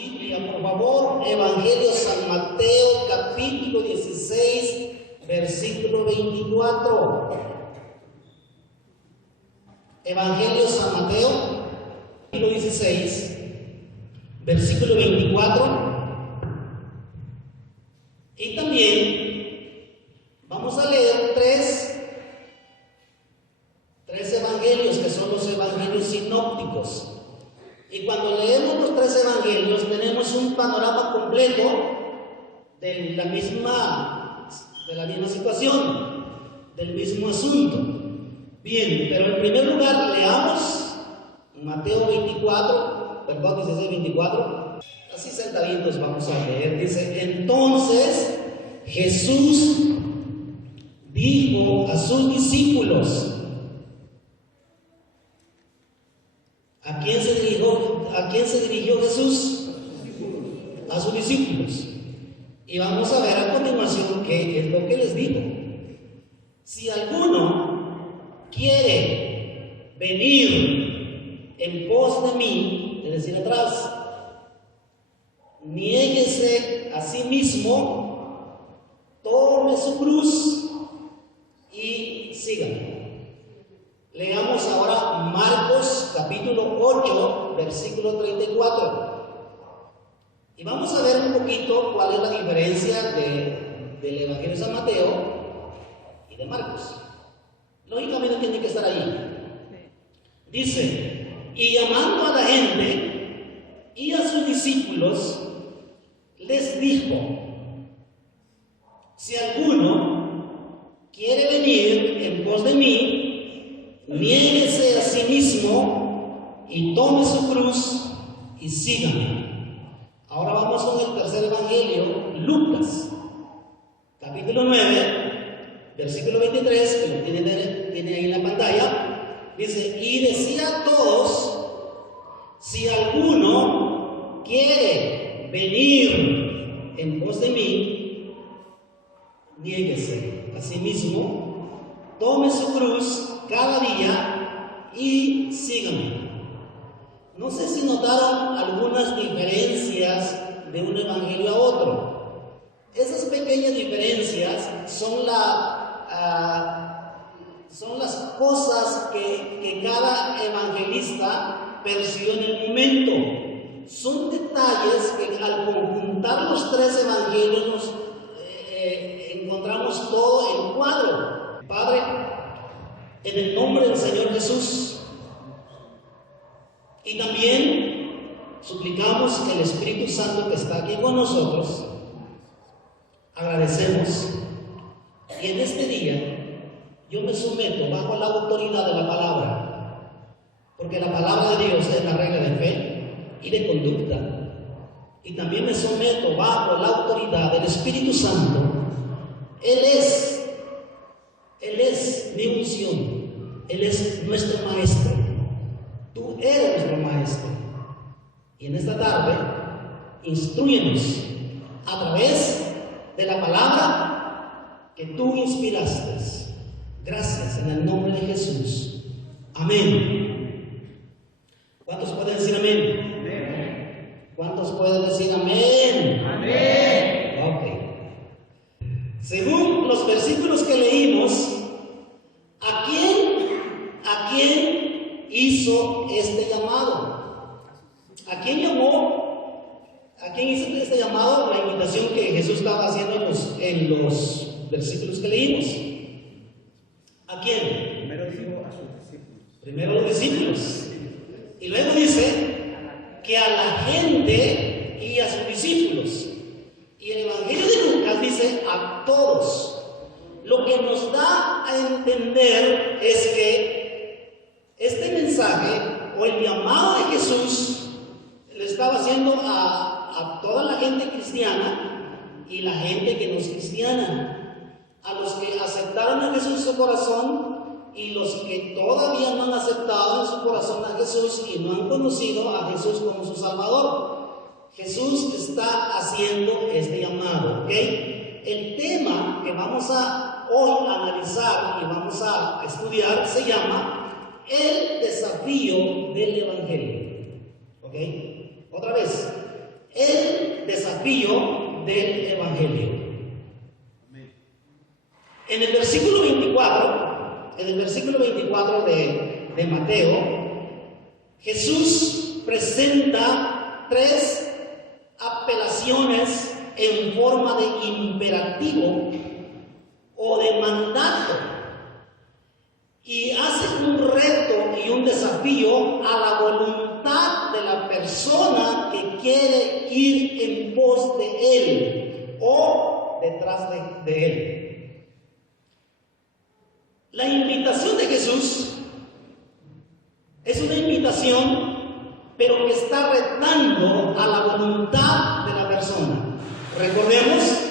Biblia, por favor, Evangelio San Mateo, capítulo 16, versículo 24. Evangelio San Mateo, capítulo 16, versículo 24. Y también vamos a leer tres evangelios que son los evangelios sinópticos. Y cuando leemos los tres evangelios tenemos un panorama completo de la misma situación, del mismo asunto. Bien, pero en primer lugar leamos Mateo 16, 24. Así sentaditos vamos a leer. Dice: entonces Jesús dijo a sus discípulos. ¿A quién se dirigió Jesús? A sus discípulos. Y vamos a ver a continuación qué es lo que les dijo. Si alguno quiere venir en pos de mí, es decir, atrás, niéguese a sí mismo, tome su cruz y sígame. Leamos ahora Marcos capítulo 8, versículo 34. Y vamos a ver un poquito cuál es la diferencia del Evangelio de San Mateo y de Marcos. Lógicamente tiene que estar ahí. Dice: y llamando a la gente y a sus discípulos, les dijo: si alguno quiere venir en pos de mí, niéguese a sí mismo y tome su cruz y sígame. Ahora vamos con el tercer evangelio, Lucas, capítulo 9, versículo 23, que lo tiene ahí en la pantalla. Dice: y decía a todos: si alguno quiere venir en pos de mí, niéguese a sí mismo, tome su cruz cada día y síganme. No sé si notaron algunas diferencias de un evangelio a otro. Esas pequeñas diferencias son las cosas que cada evangelista percibió en el momento. Son detalles que al conjuntar los tres evangelios encontramos todo el cuadro. Padre, en el nombre del Señor Jesús, y también suplicamos que el Espíritu Santo que está aquí con nosotros, agradecemos. Y en este día yo me someto bajo la autoridad de la palabra, porque la palabra de Dios es la regla de fe y de conducta. Y también me someto bajo la autoridad del Espíritu Santo. Él es mi unción, Él es nuestro maestro. Tú eres nuestro maestro. Y en esta tarde, instrúyenos a través de la palabra que tú inspiraste. Gracias en el nombre de Jesús. Amén. ¿Cuántos pueden decir amén? Amén. ¿Cuántos pueden decir amén? Amén. Ok. Según los versículos que leímos, ¿a quién hizo este llamado? ¿A quién llamó? ¿A quién hizo este llamado? La invitación que Jesús estaba haciendo en los versículos que leímos. ¿A quién? Primero dijo a sus discípulos. Primero los discípulos. Y luego dice que a la gente y a sus discípulos. Y el Evangelio de Lucas dice a todos. Lo que nos da a entender es que este mensaje o el llamado de Jesús le estaba haciendo a toda la gente cristiana y la gente que no es cristiana, a los que aceptaron a Jesús en su corazón y los que todavía no han aceptado en su corazón a Jesús y no han conocido a Jesús como su Salvador. Jesús está haciendo este llamado, ¿ok? El tema que vamos a hoy analizar y vamos a estudiar se llama el desafío del Evangelio. ¿Ok? Otra vez, el desafío del Evangelio. En el versículo 24 de Mateo, Jesús presenta 3 apelaciones en forma de imperativo o de mandato, y hace un reto y un desafío a la voluntad de la persona que quiere ir en pos de Él o detrás de Él. La invitación de Jesús es una invitación, pero que está retando a la voluntad de la persona. Recordemos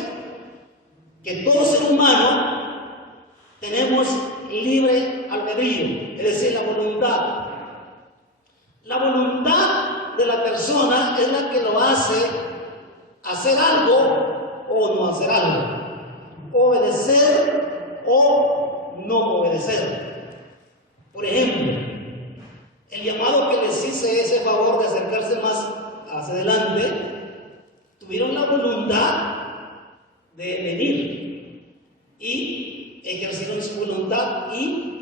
que todo ser humano tenemos libre albedrío, es decir, la voluntad. La voluntad de la persona es la que lo hace hacer algo o no hacer algo, obedecer o no obedecer. Por ejemplo, el llamado que les hice ese favor de acercarse más hacia adelante, tuvieron la voluntad de venir y ejercieron su voluntad y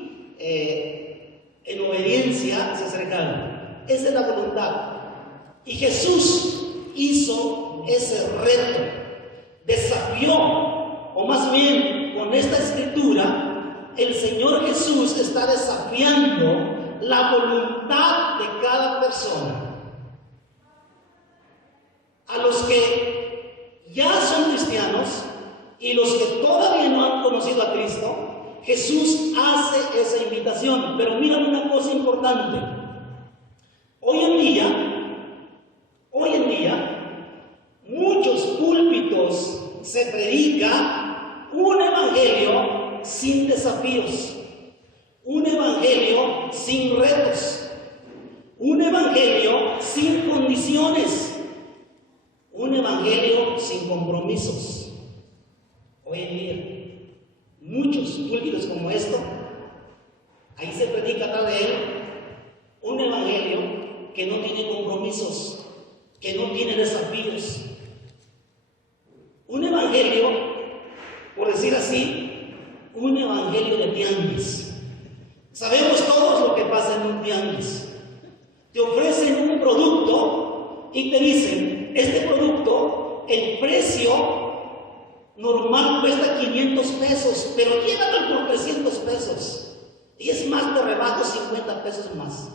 en obediencia se acercaron. Esa es la voluntad. Y Jesús hizo ese reto, desafió, o más bien con esta escritura, el Señor Jesús está desafiando la voluntad de cada persona. A los que ya son cristianos y los que todavía no han conocido a Cristo, Jesús hace esa invitación. Pero mira una cosa importante. Hoy en día, muchos púlpitos se predica un evangelio sin desafíos, un evangelio sin retos, un evangelio sin condiciones, un evangelio sin compromisos. Hoy en día, muchos púlpitos como esto, ahí se predica atrás de él un evangelio que no tiene compromisos, que no tiene desafíos, un evangelio, por decir así, un evangelio de tianguis. Sabemos todos lo que pasa en un tianguis. Te ofrecen un producto y te dicen, este producto, el precio normal cuesta 500 pesos, pero llévatelo por 300 pesos. Y es más, te rebajo 50 pesos más.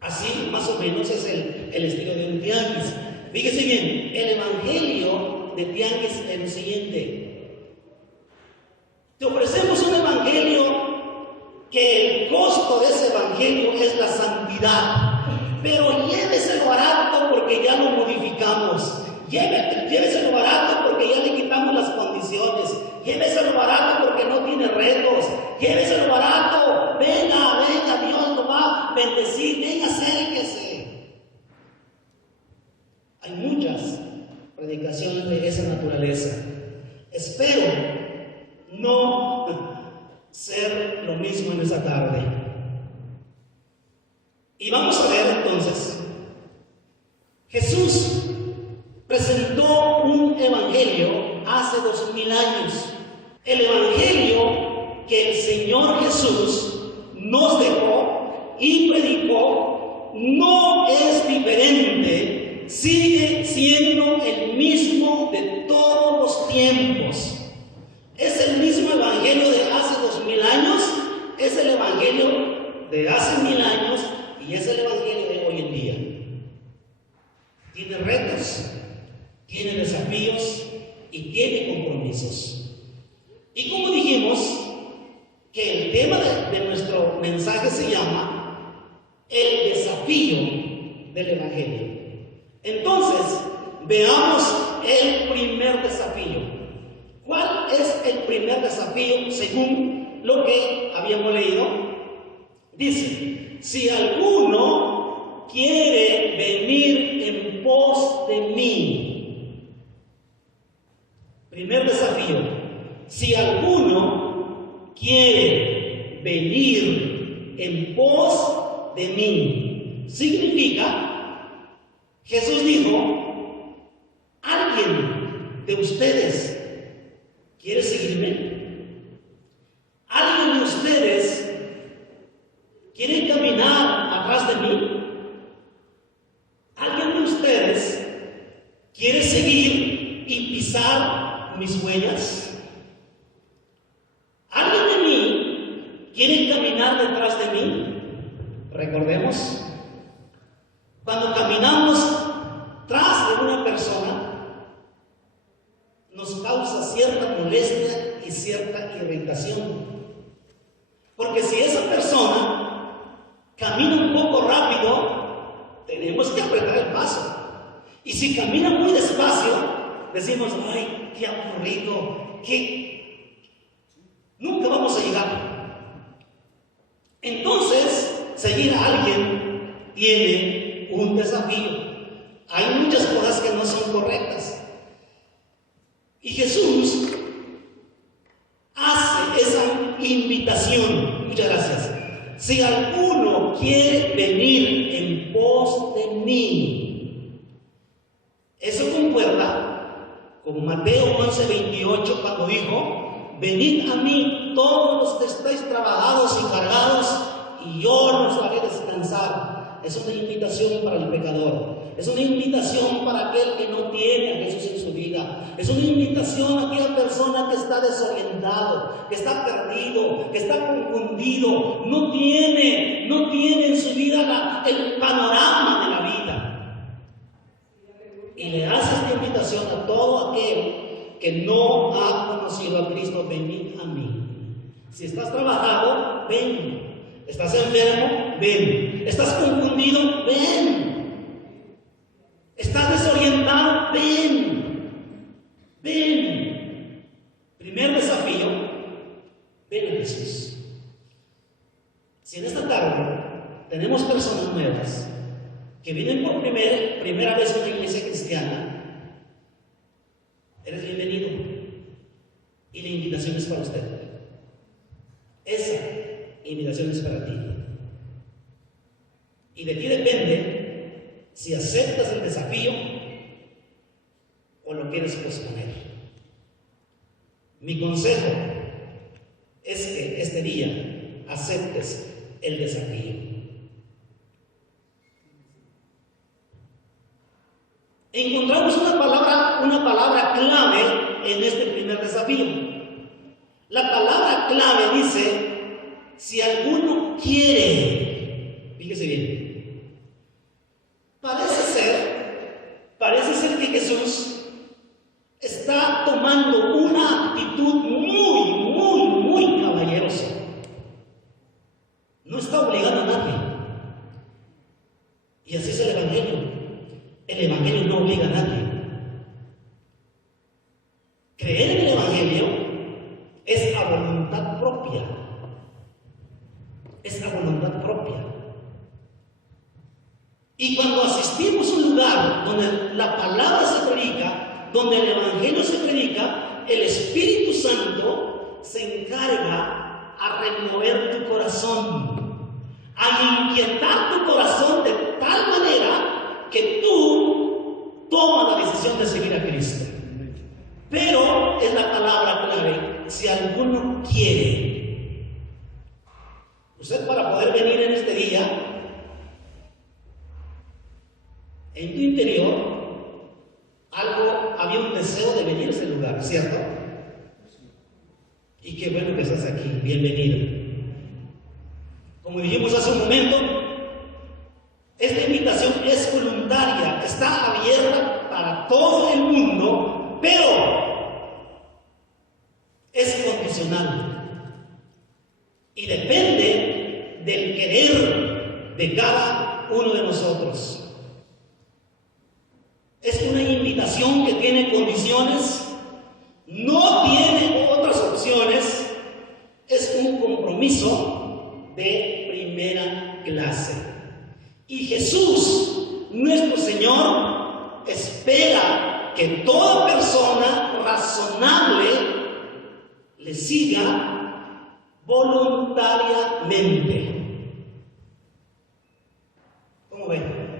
Así más o menos es el estilo de un tianguis. Fíjese bien, el evangelio de tianguis es lo siguiente. Te ofrecemos un evangelio que el costo de ese evangelio es la santidad, pero lléveselo barato porque ya lo modificamos, lléveselo barato porque ya le quitamos las condiciones, lléveselo barato porque no tiene retos, lléveselo barato, venga, Dios lo va a bendecir, venga, acérquese. Hay muchas predicaciones de esa naturaleza. Espero no ser lo mismo en esa tarde. Y vamos a ver entonces, Jesús presentó un evangelio hace 2000 años. El evangelio que el Señor Jesús nos dejó y predicó no es diferente, sigue siendo el mismo de todos los tiempos. Es el mismo evangelio de hace 2000 años, es el evangelio de hace 1000 años y es el evangelio de hoy en día. Tiene retos, tiene desafíos y tiene compromisos. Y como dijimos, que el tema de nuestro mensaje se llama el desafío del evangelio. Entonces, veamos el primer desafío. ¿Cuál es el primer desafío según lo que habíamos leído? Dice, si alguno quiere venir en pos de mí. Primer desafío, si alguno quiere venir en pos de mí, significa Jesús dijo: ¿alguien de ustedes quiere seguirme? ¿Alguien de ustedes quiere caminar atrás de mí? ¿Alguien de ustedes quiere seguir y pisar mis huellas? ¿Alguien de mí quiere caminar detrás de mí? Recordemos, cuando caminamos tras de una persona, nos causa cierta molestia y cierta irritación. Porque si esa persona camina un poco rápido, tenemos que apretar el paso. Y si camina muy despacio, decimos: ay, qué aburrido, que nunca vamos a llegar. Entonces, seguir a alguien tiene un desafío. Hay muchas cosas que no son correctas. Y Jesús hace esa invitación. Muchas gracias. Si alguno quiere venir en pos de mí. Eso concuerda con Mateo 11:28, cuando dijo: venid a mí todos los que estáis trabajados y cargados, y yo os haré descansar. Es una invitación para el pecador. Es una invitación para aquel que no tiene a Jesús en su vida. Es una invitación a aquella persona que está desorientado, que está perdido, que está confundido, no tiene en su vida el panorama de la vida. Y le hace esta invitación a todo aquel que no ha conocido a Cristo: venid a mí. Si estás trabajado, ven. Estás enfermo, ven. Estás confundido, ven. Estás desorientado, ven. Ven. Primer desafío: ven a Jesús. Si en esta tarde tenemos personas nuevas que vienen por primera vez a una iglesia cristiana, eres bienvenido. Y la invitación es para usted. Esa invitación es para ti. Y de ti depende si aceptas el desafío o lo quieres posponer. Mi consejo es que este día aceptes el desafío. Encontramos una palabra clave en este primer desafío. La palabra clave dice: si alguno quiere. Fíjese bien. Parece ser que Jesús está tomando una actitud muy caballerosa. No está obligando a nadie. Y así es el Evangelio. El Evangelio no obliga a nadie. Creer en el Evangelio es a voluntad propia. Es a voluntad propia. Y cuando asistimos a un lugar donde la palabra se predica, donde el Evangelio se predica, el Espíritu Santo se encarga a remover tu corazón, a inquietar tu corazón de tal manera que tú tomas la decisión de seguir a Cristo. Pero es la palabra clave: si alguno quiere. Usted, para poder venir en este día, en tu interior había un deseo de venir a ese lugar, ¿cierto? Y qué bueno que estás aquí, bienvenido. Como dijimos hace un momento, esta invitación es voluntaria, está abierta para todo el mundo, pero es condicional. Y depende del querer de cada uno de nosotros. Es una invitación que tiene condiciones, no tiene otras opciones, es un compromiso de primera clase. Y Jesús, nuestro Señor, espera que toda persona razonable le siga voluntariamente. ¿Cómo ven?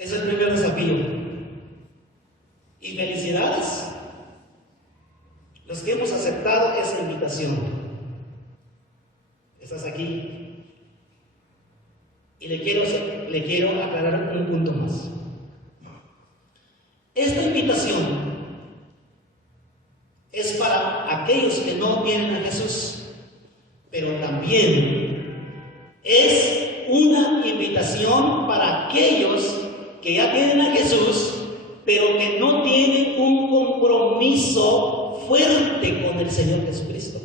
Es el primer desafío. Y felicidades los que hemos aceptado esa invitación. Estás aquí. Y le quiero aclarar un punto más. Esta invitación es para aquellos que no tienen a Jesús, pero también es una invitación para aquellos que ya tienen a Jesús, pero que no tienen un compromiso fuerte con el Señor Jesucristo.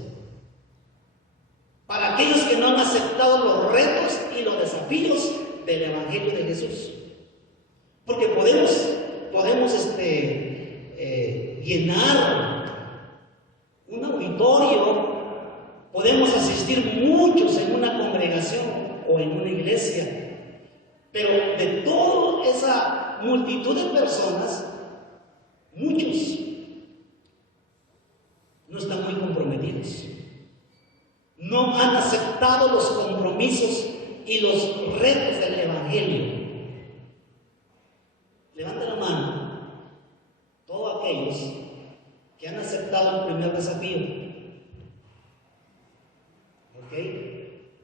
Para aquellos que no han aceptado los retos y los desafíos del Evangelio de Jesús. Porque podemos llenar un auditorio, podemos asistir muchos en una congregación o en una iglesia, pero de toda esa multitud de personas, muchos no están muy comprometidos, no han aceptado los compromisos y los retos del Evangelio. Levanta la mano todos aquellos que han aceptado el primer desafío. ¿Ok?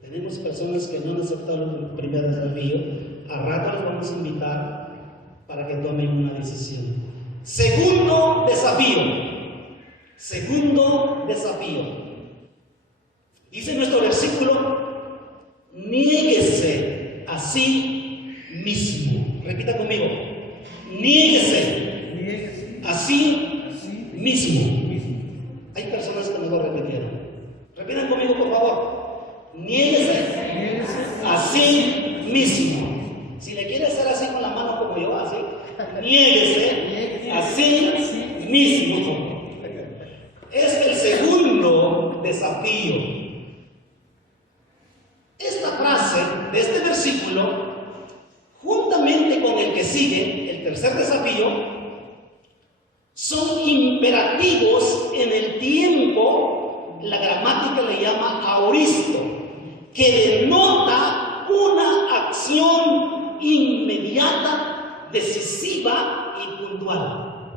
Tenemos personas que no han aceptado el primer desafío. A rato los vamos a invitar para que tomen una decisión. Segundo desafío. Dice nuestro versículo: niéguese a sí mismo. Repita conmigo: niéguese a sí mismo. Hay personas que no lo repitieron. Repitan conmigo, por favor: niéguese a sí mismo. Si le quiere hacer así con la mano como yo, así: niéguese a sí mismo. Es el segundo desafío. Esta frase de este versículo, juntamente con el que sigue, el tercer desafío, son imperativos en el tiempo. La gramática le llama aoristo, que denota una acción inmediata, decisiva y puntual.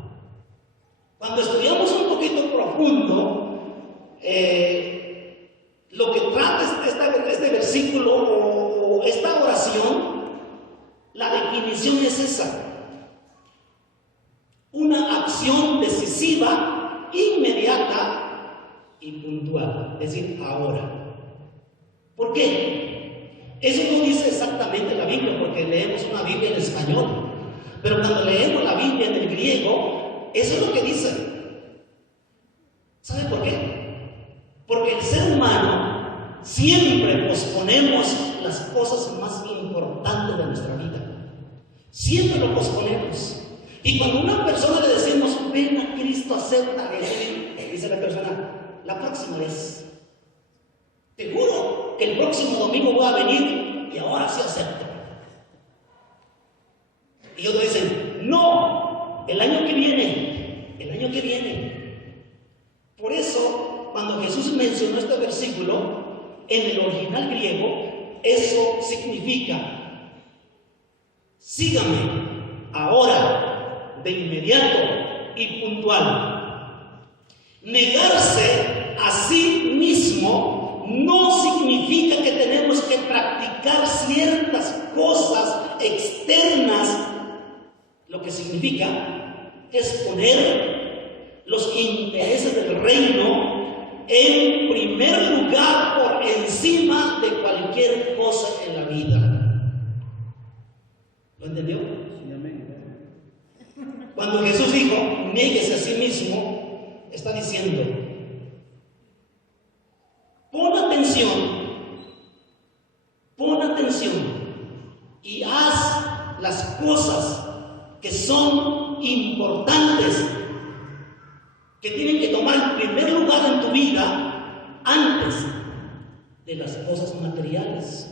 Cuando estudiamos un poquito profundo lo que trata este versículo o esta oración, la definición es esa: una acción decisiva, inmediata y puntual, es decir, ahora. ¿Por qué? Eso no dice exactamente la Biblia, porque leemos una Biblia en español, pero cuando leemos la Biblia en el griego, eso es lo que dice. ¿Sabe por qué? Porque el ser humano siempre posponemos las cosas más importantes de nuestra vida. Siempre lo posponemos. Y cuando a una persona le decimos: ven a Cristo, acepta, dice la persona: la próxima vez. Te juro que el próximo domingo voy a venir y ahora sí acepto. Y otros dicen: no, el año que viene. Por eso, cuando Jesús mencionó este versículo, en el original griego, eso significa: sígame ahora, de inmediato y puntual. Negarse a sí mismo no significa que tenemos que practicar ciertas cosas externas. Lo que significa es poner los intereses del reino en primer lugar por encima de cualquier cosa en la vida. ¿Lo entendió? Sí, amén. Cuando Jesús dijo: niéguese a sí mismo, está diciendo: pon atención y haz las cosas que son importantes, que tienen que tomar el primer lugar en tu vida antes de las cosas materiales.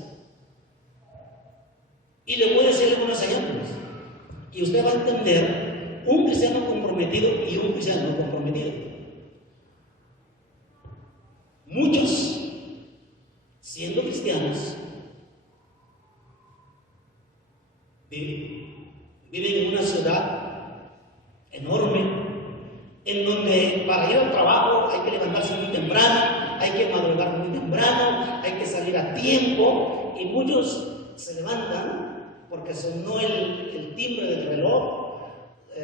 Y le voy a decir algunos ejemplos, y usted va a entender un cristiano comprometido y un cristiano no comprometido. Muchos, siendo cristianos, viven en una ciudad enorme, en donde para ir al trabajo hay que levantarse muy temprano, hay que madrugar muy temprano, hay que salir a tiempo, y muchos se levantan porque sonó el timbre del reloj,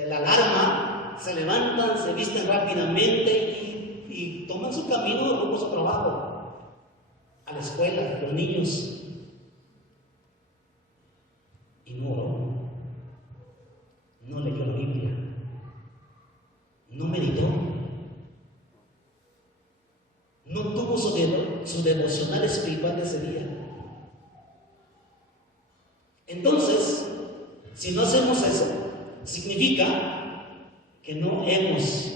la alarma, se levantan, se visten rápidamente y toman su camino rumbo a su trabajo, a la escuela, los niños. Y no oró, no leyó la Biblia, no meditó, no tuvo su devocional espiritual de ese día. Entonces, si no hacemos eso, significa que no hemos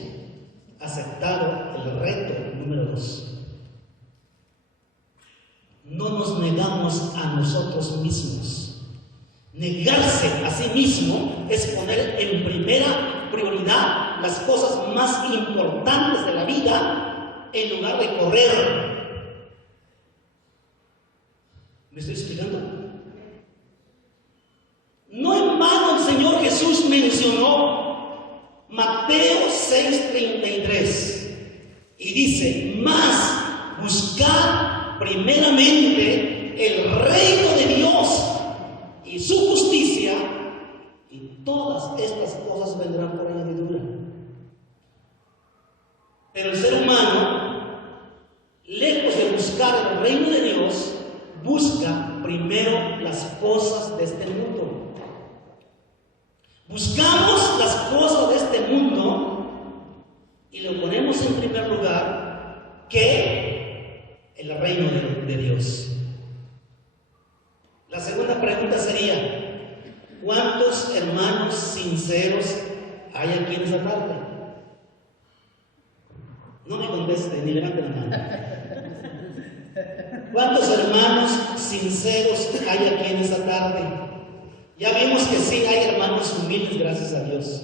aceptado el reto número 2. No nos negamos a nosotros mismos. Negarse a sí mismo es poner en primera prioridad las cosas más importantes de la vida en lugar de correr. ¿Me estoy explicando? No en vano el Señor Jesús mencionó Mateo 6:33 y dice: mas buscad primeramente el reino de Dios y su justicia, y todas estas cosas vendrán por añadidura. Pero el ser humano, lejos de buscar el reino de Dios, busca primero las cosas de este mundo. Buscamos las cosas de este mundo y lo ponemos en primer lugar que el reino de Dios. La segunda pregunta sería: ¿cuántos hermanos sinceros hay aquí en esta tarde? No me conteste ni levante la mano. ¿Cuántos hermanos sinceros hay aquí en esta tarde? Ya vimos que sí hay hermanos humildes, gracias a Dios.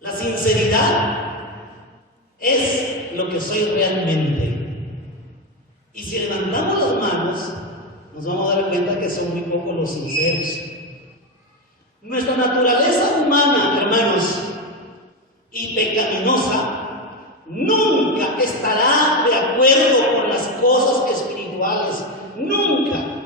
La sinceridad es lo que soy realmente. Y si levantamos las manos, nos vamos a dar cuenta que son muy pocos los sinceros. Nuestra naturaleza humana, hermanos, y pecaminosa, nunca estará de acuerdo con las cosas espirituales. Nunca.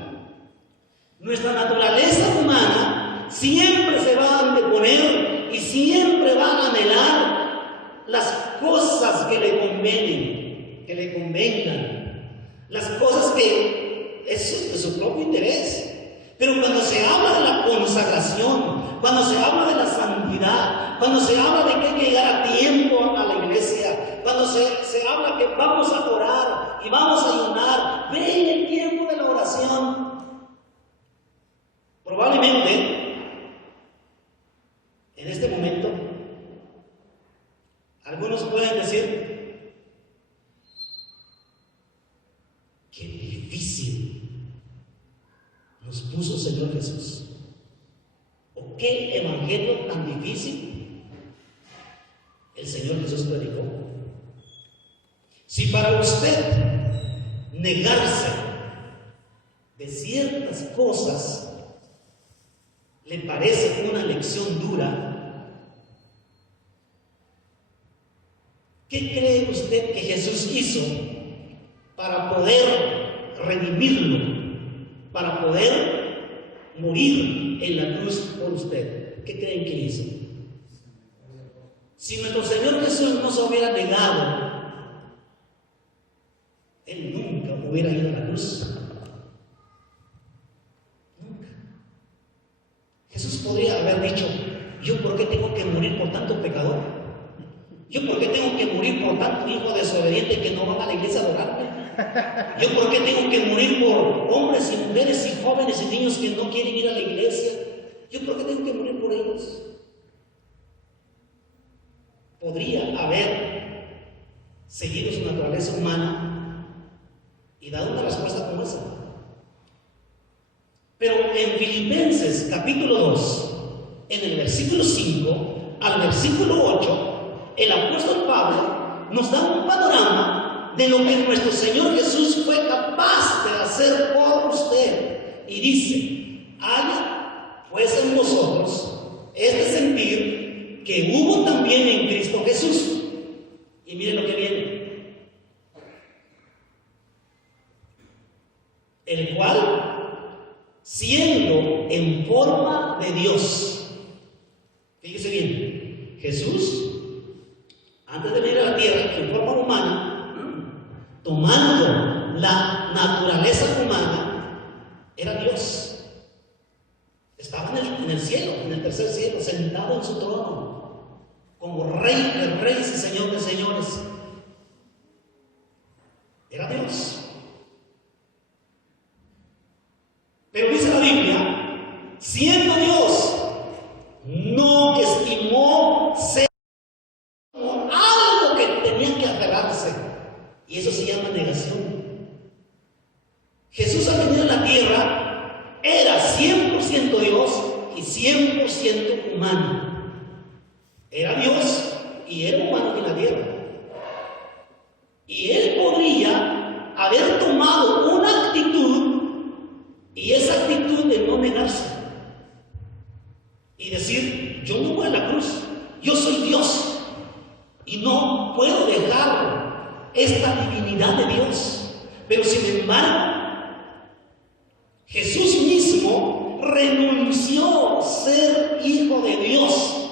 Nuestra naturaleza humana siempre se va a anteponer y siempre va a anhelar las cosas que le convienen, que le convengan, las cosas que es de su propio interés. Pero cuando se habla de la consagración, cuando se habla de la santidad, cuando se habla de que hay que llegar a tiempo a la iglesia, cuando se habla que vamos a orar y vamos a ayunar, ven el tiempo de la oración. Probablemente, en este momento, algunos pueden decir: qué difícil nos puso el Señor Jesús, o qué evangelio tan difícil el Señor Jesús predicó. Si para usted negarse de ciertas cosas le parece una lección dura, ¿qué cree usted que Jesús hizo para poder redimirlo, para poder morir en la cruz por usted? ¿Qué creen que hizo? Si nuestro Señor Jesús no se hubiera negado, Él nunca hubiera ido a la cruz. Jesús podría haber dicho: ¿yo por qué tengo que morir por tanto pecador? ¿Yo por qué tengo que morir por tanto hijo desobediente que no van a la iglesia a adorarme? ¿Yo por qué tengo que morir por hombres y mujeres y jóvenes y niños que no quieren ir a la iglesia? ¿Yo por qué tengo que morir por ellos? Podría haber seguido su naturaleza humana y dado una respuesta como esa. Pero en Filipenses capítulo 2, en el versículo 5 al versículo 8, el apóstol Pablo nos da un panorama de lo que nuestro Señor Jesús fue capaz de hacer por usted. Y dice: haya pues en vosotros este sentir que hubo también en Cristo Jesús. Y miren lo que viene. El cual, siendo en forma de Dios, fíjese bien, Jesús, antes de venir a la tierra en forma humana, tomando la naturaleza humana, era Dios. Estaba en el cielo, en el tercer cielo, sentado en su trono, como Rey de reyes y Señor de señores. Era Dios. Pero dice la Biblia, siendo Dios, no estimó ser como algo que tenía que aferrarse. Y eso se llama negación. Jesús al venir a la tierra era 100% Dios y 100% humano. Era Dios y era humano en la tierra. Y él podría haber tomado una actitud, y esa actitud de no negarse y decir: yo no voy a la cruz, yo soy Dios y no puedo dejar esta divinidad de Dios. Pero sin embargo, Jesús mismo renunció a ser hijo de Dios,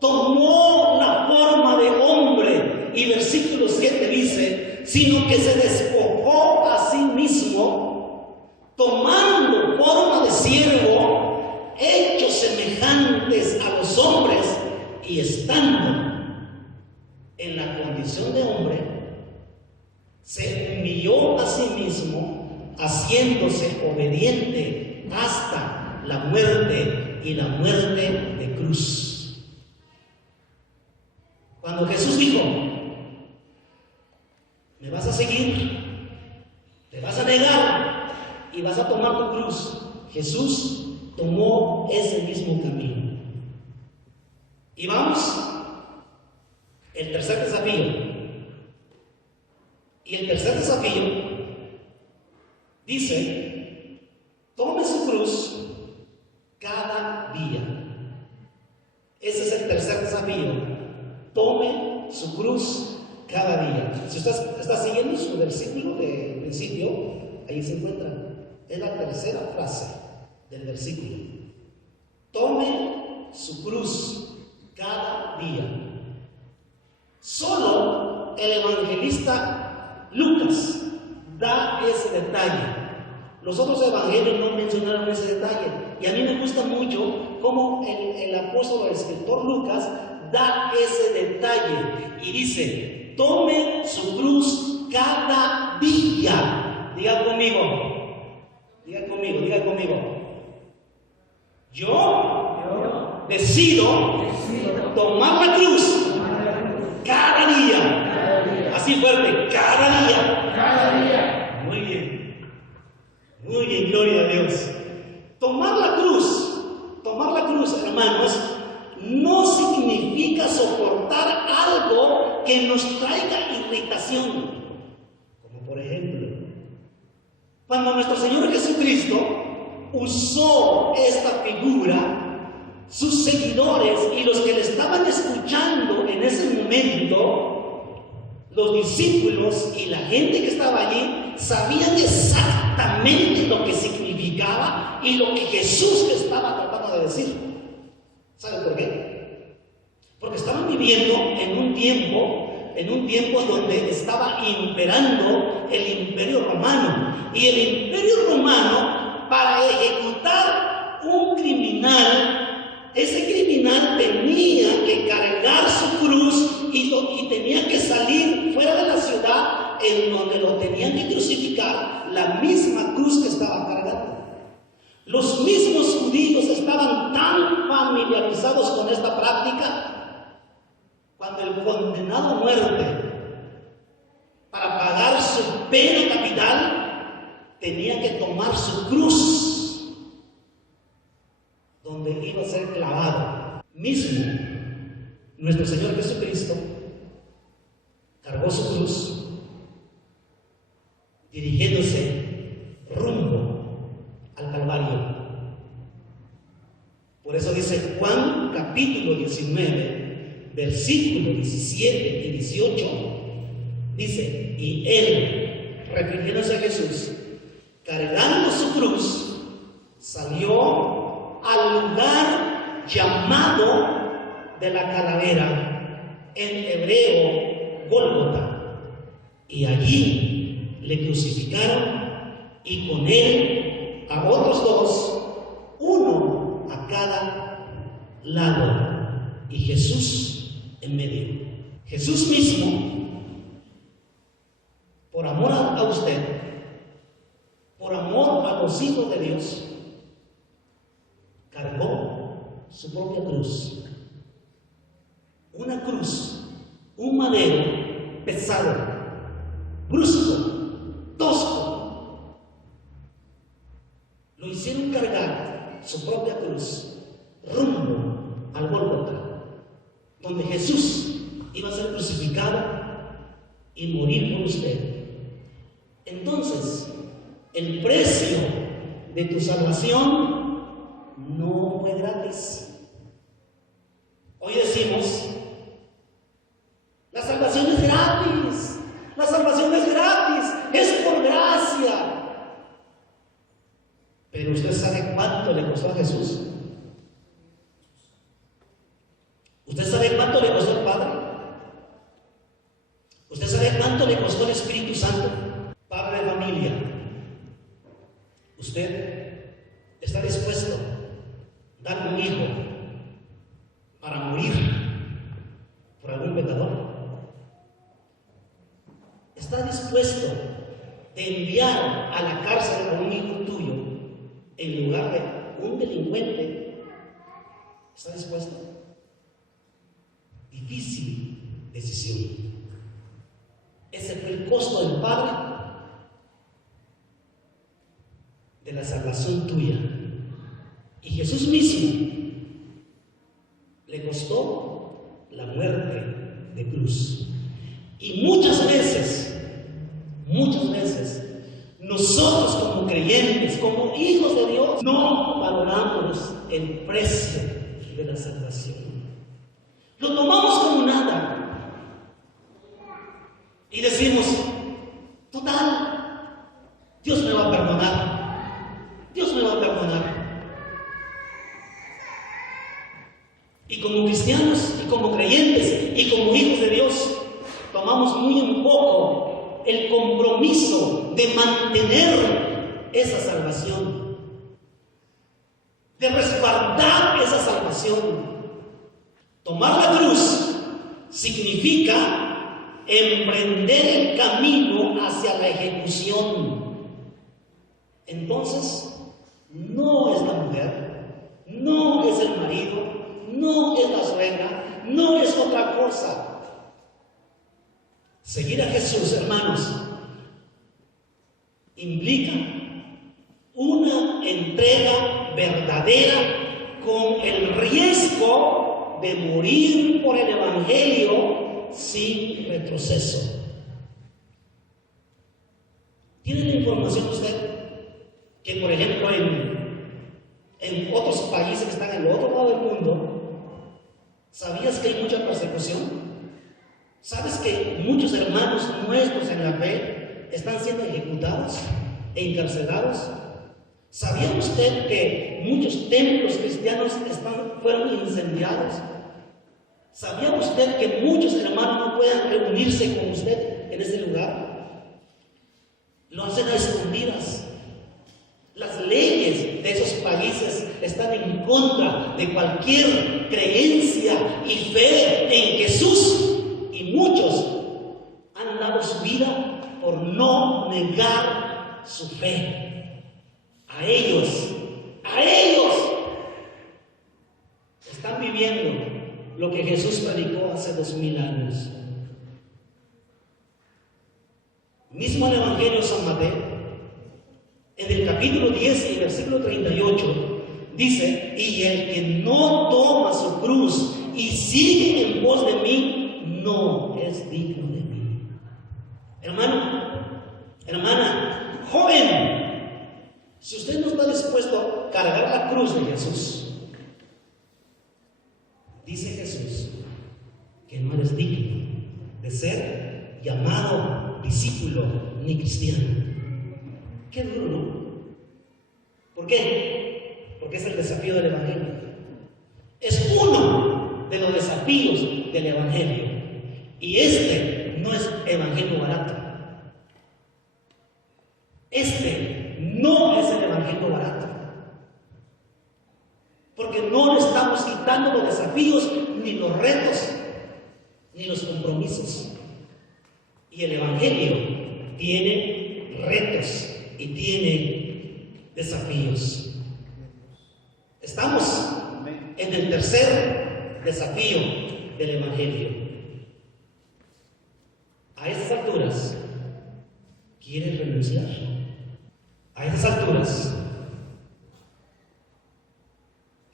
tomó la forma de hombre, y versículo 7 dice: sino que se despojó a sí mismo, tomando forma de siervo, hechos semejantes a los hombres, y estando en la condición de hombre, se humilló a sí mismo, haciéndose obediente hasta la muerte, y la muerte de cruz. Cuando Jesús dijo: ¿me vas a seguir? ¿Te vas a negar? Y vas a tomar tu cruz. Jesús tomó ese mismo camino. Y vamos, el tercer desafío. Y el tercer desafío dice: tome su cruz cada día. Ese es el tercer desafío. Tome su cruz cada día. Si usted está siguiendo su versículo de principio, ahí se encuentra. Es la tercera frase del versículo. Tome su cruz cada día. Solo el evangelista Lucas da ese detalle. Los otros evangelios no mencionaron ese detalle. Y a mí me gusta mucho cómo el apóstol o el escritor Lucas da ese detalle. Y dice: tome su cruz cada día. Diga conmigo. Diga conmigo. Yo decido tomar la cruz cada día. Así fuerte, cada día. Muy bien, gloria a Dios. Tomar la cruz, hermanos, no significa soportar algo que nos traiga irritación. Como por ejemplo, cuando nuestro Señor Jesucristo usó esta figura, sus seguidores y los que le estaban escuchando en ese momento, los discípulos y la gente que estaba allí, sabían exactamente lo que significaba y lo que Jesús les estaba tratando de decir. ¿Sabe por qué? Porque estaban viviendo en un tiempo donde estaba imperando el imperio romano. Y el imperio romano, para ejecutar un criminal, ese criminal tenía que cargar su cruz y tenía que salir fuera de la ciudad en donde lo tenían que crucificar, la misma cruz que estaba cargando. Los mismos judíos estaban tan familiarizados con esta práctica. Cuando el condenado a muerte, para pagar su pena capital, tenía que tomar su cruz, donde iba a ser clavado. Mismo, nuestro Señor Jesucristo cargó su cruz, dirigiéndose rumbo al Calvario. eso dice Juan capítulo 19, versículos 17 y 18, dice, y él, refiriéndose a Jesús, cargando su cruz, salió al lugar llamado de la calavera, en hebreo Gólgota, y allí le crucificaron y con él a otros dos, uno a cada lado, y Jesús en medio. Jesús mismo, por amor a usted, por amor a los hijos de Dios, cargó su propia cruz. Una cruz, un madero pesado, brusco, tosco. Lo hicieron cargar su propia cruz rumbo al Gólgota, donde Jesús iba a ser crucificado y morir por usted. Entonces, el precio de tu salvación no fue gratis. Hoy decimos, la salvación es gratis, la salvación es gratis, es por gracia. Pero usted sabe cuánto le costó a Jesús. ¿Usted sabe cuánto le costó el Padre? ¿Usted sabe cuánto le costó el Espíritu Santo? Padre de familia, ¿usted está dispuesto a dar un hijo para morir por algún pecador? ¿Está dispuesto a enviar a la cárcel a un hijo tuyo en lugar de un delincuente? ¿Está dispuesto? Difícil decisión. Ese fue el costo del Padre de la salvación tuya. Y Jesús mismo le costó la muerte de cruz. Y muchas veces, nosotros como creyentes, como hijos de Dios, no valoramos el precio de la salvación. Lo tomamos como nada. Y decimos, total, Dios me va a perdonar. Dios me va a perdonar. Y como cristianos, y como creyentes, y como hijos de Dios, tomamos muy en poco el compromiso de mantener esa salvación, de resguardar esa salvación. Tomar la cruz significa emprender el camino hacia la ejecución. Entonces, no es la mujer, no es el marido, no es la suegra, no es otra cosa. Seguir a Jesús, hermanos, implica una entrega verdadera con el riesgo de morir por el Evangelio sin retroceso. ¿Tiene la información usted que, por ejemplo, en otros países que están en el otro lado del mundo, ¿sabías que hay mucha persecución? ¿Sabes que muchos hermanos nuestros en la fe están siendo ejecutados e encarcelados? ¿Sabía usted que muchos templos cristianos fueron incendiados? ¿Sabía usted que muchos hermanos no pueden reunirse con usted en ese lugar? Lo hacen a escondidas. Las leyes de esos países están en contra de cualquier creencia y fe en Jesús. Y muchos han dado su vida por no negar su fe. A ellos están viviendo lo que Jesús predicó hace 2000 años. Mismo el Evangelio de San Mateo, en el capítulo 10 y versículo 38, dice: y el que no toma su cruz y sigue en pos de mí, no es digno de mí. Hermano, hermana, joven, si usted no está dispuesto a cargar la cruz de Jesús, eres digno de ser llamado discípulo ni cristiano. Qué duro, ¿no? ¿Por qué? Porque es el desafío del Evangelio. Es uno de los desafíos del Evangelio. Y este no es evangelio barato. Este no es el evangelio barato. Porque no le estamos quitando los desafíos, ni los retos, ni los compromisos. Y el evangelio tiene retos y tiene desafíos. Estamos en el tercer desafío del evangelio. A estas alturas, ¿quieres renunciar? A estas alturas,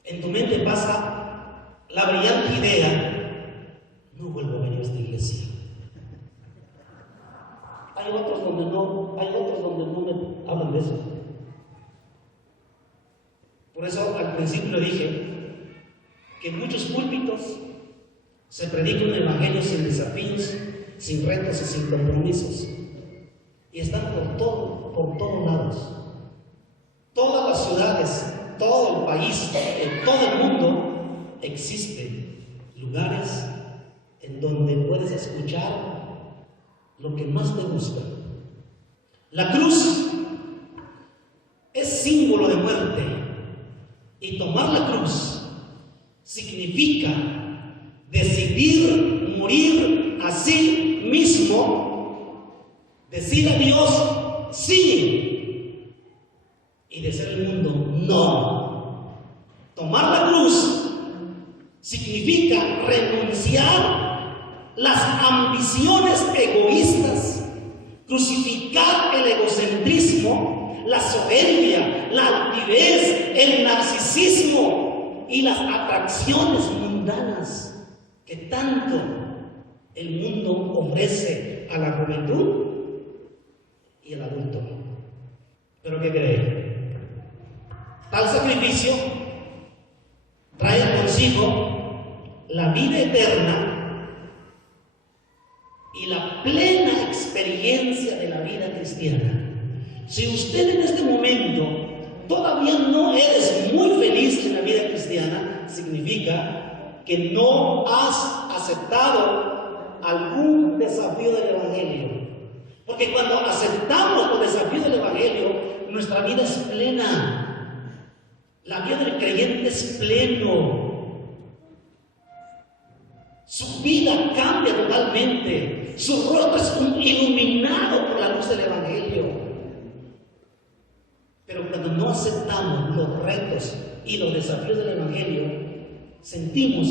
en tu mente pasa la brillante idea: no vuelvo a venir a esta iglesia. Hay otros donde no me hablan de eso. Por eso al principio dije que en muchos púlpitos se predica un evangelio sin desafíos, sin retos y sin compromisos. Y están por todos lados. Todas las ciudades, todo el país, en todo el mundo existen lugares en donde puedes escuchar lo que más te gusta. La cruz es símbolo de muerte, y tomar la cruz significa decidir morir a sí mismo, decir a Dios sí y decir al mundo no. Tomar la cruz significa renunciar las ambiciones egoístas, crucificar el egocentrismo, la soberbia, la altivez, el narcisismo y las atracciones mundanas que tanto el mundo ofrece a la juventud y al adulto. ¿Pero qué creen? Tal sacrificio trae consigo la vida eterna y la plena experiencia de la vida cristiana. Si usted en este momento todavía no eres muy feliz en la vida cristiana, significa que no has aceptado algún desafío del Evangelio. Porque cuando aceptamos los desafíos del Evangelio, nuestra vida es plena. La vida del creyente es pleno. Su vida cambia totalmente. Su rostro es iluminado por la luz del Evangelio. Pero cuando no aceptamos los retos y los desafíos del Evangelio, sentimos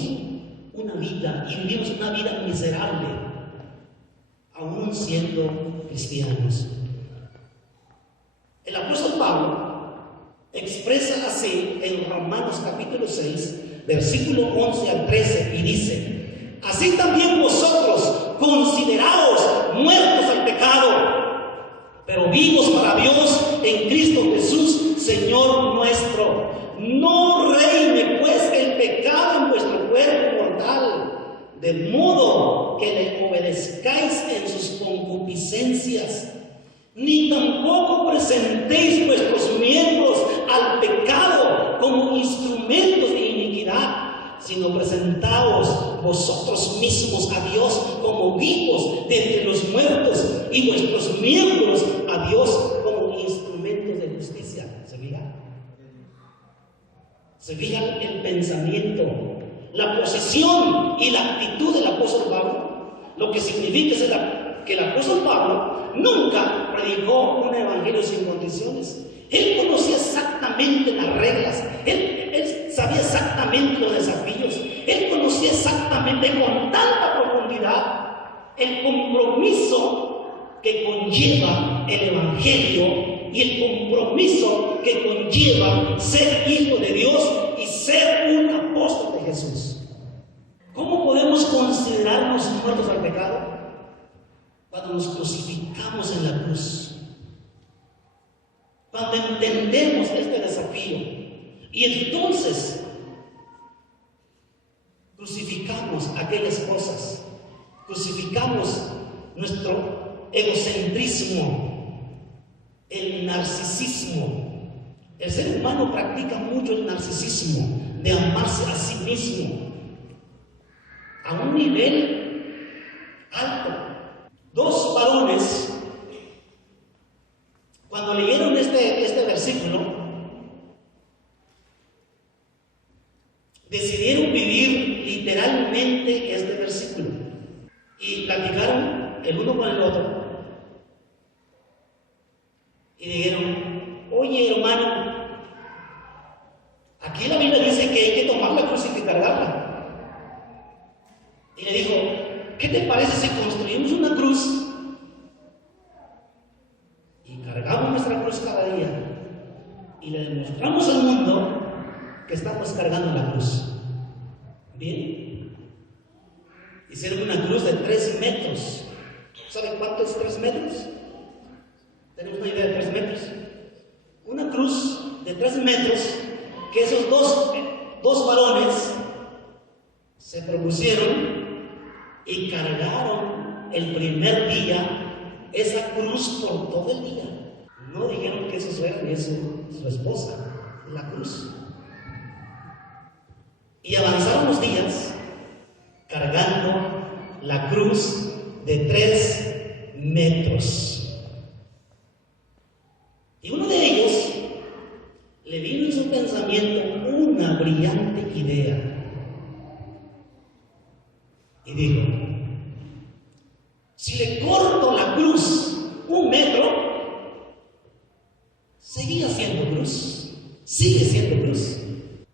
una vida y vivimos una vida miserable, aún siendo cristianos. El apóstol Pablo expresa así en Romanos capítulo 6, versículo 11 al 13, y dice: así también vosotros consideraos muertos al pecado, pero vivos para Dios en Cristo Jesús, Señor nuestro. No reine pues el pecado en vuestro cuerpo mortal, de modo que le obedezcáis en sus concupiscencias, ni tampoco presentéis vuestros miembros al pecado como instrumentos de iniquidad, sino presentaos vosotros mismos a Dios como vivos de entre los muertos, y vuestros miembros a Dios como instrumentos de justicia. ¿Se fijan? ¿Se fijan el pensamiento, la posición y la actitud del apóstol Pablo? Lo que significa es que el apóstol Pablo nunca predicó un evangelio sin condiciones. Él conocía exactamente las reglas, él sabía exactamente los desafíos, él conocía exactamente con tanta profundidad el compromiso que conlleva el evangelio y el compromiso que conlleva ser hijo de Dios y ser un apóstol de Jesús. ¿Cómo podemos considerarnos muertos al pecado? Cuando nos crucificamos en la cruz. Cuando entendemos este desafío y entonces crucificamos aquellas cosas crucificamos nuestro egocentrismo, el narcisismo. El ser humano practica mucho el narcisismo, de amarse a sí mismo, a un nivel alto. Dos varones, cuando leyeron este versículo, decidieron vivir literalmente este versículo y platicaron el uno con el otro y dijeron: oye, hermano, aquí la Biblia dice que hay que tomar la cruz y que cargarla. Y le dijo: ¿qué te parece si construimos una cruz y cargamos nuestra cruz cada día y le demostramos al mundo que estamos cargando la cruz? Bien. Hicieron una cruz de 3 metros. ¿Saben cuánto es 3 metros? Tenemos una idea de 3 metros. Una cruz de 3 metros que esos dos varones se propusieron y cargaron el primer día esa cruz por todo el día. No dijeron que eso era ni su esposa, la cruz. Y avanzaron los días cargando la cruz de 3 metros. Y uno de ellos le vino en su pensamiento una brillante idea. Y dijo: si le corto la cruz 1 metro, seguía siendo cruz, sigue siendo cruz,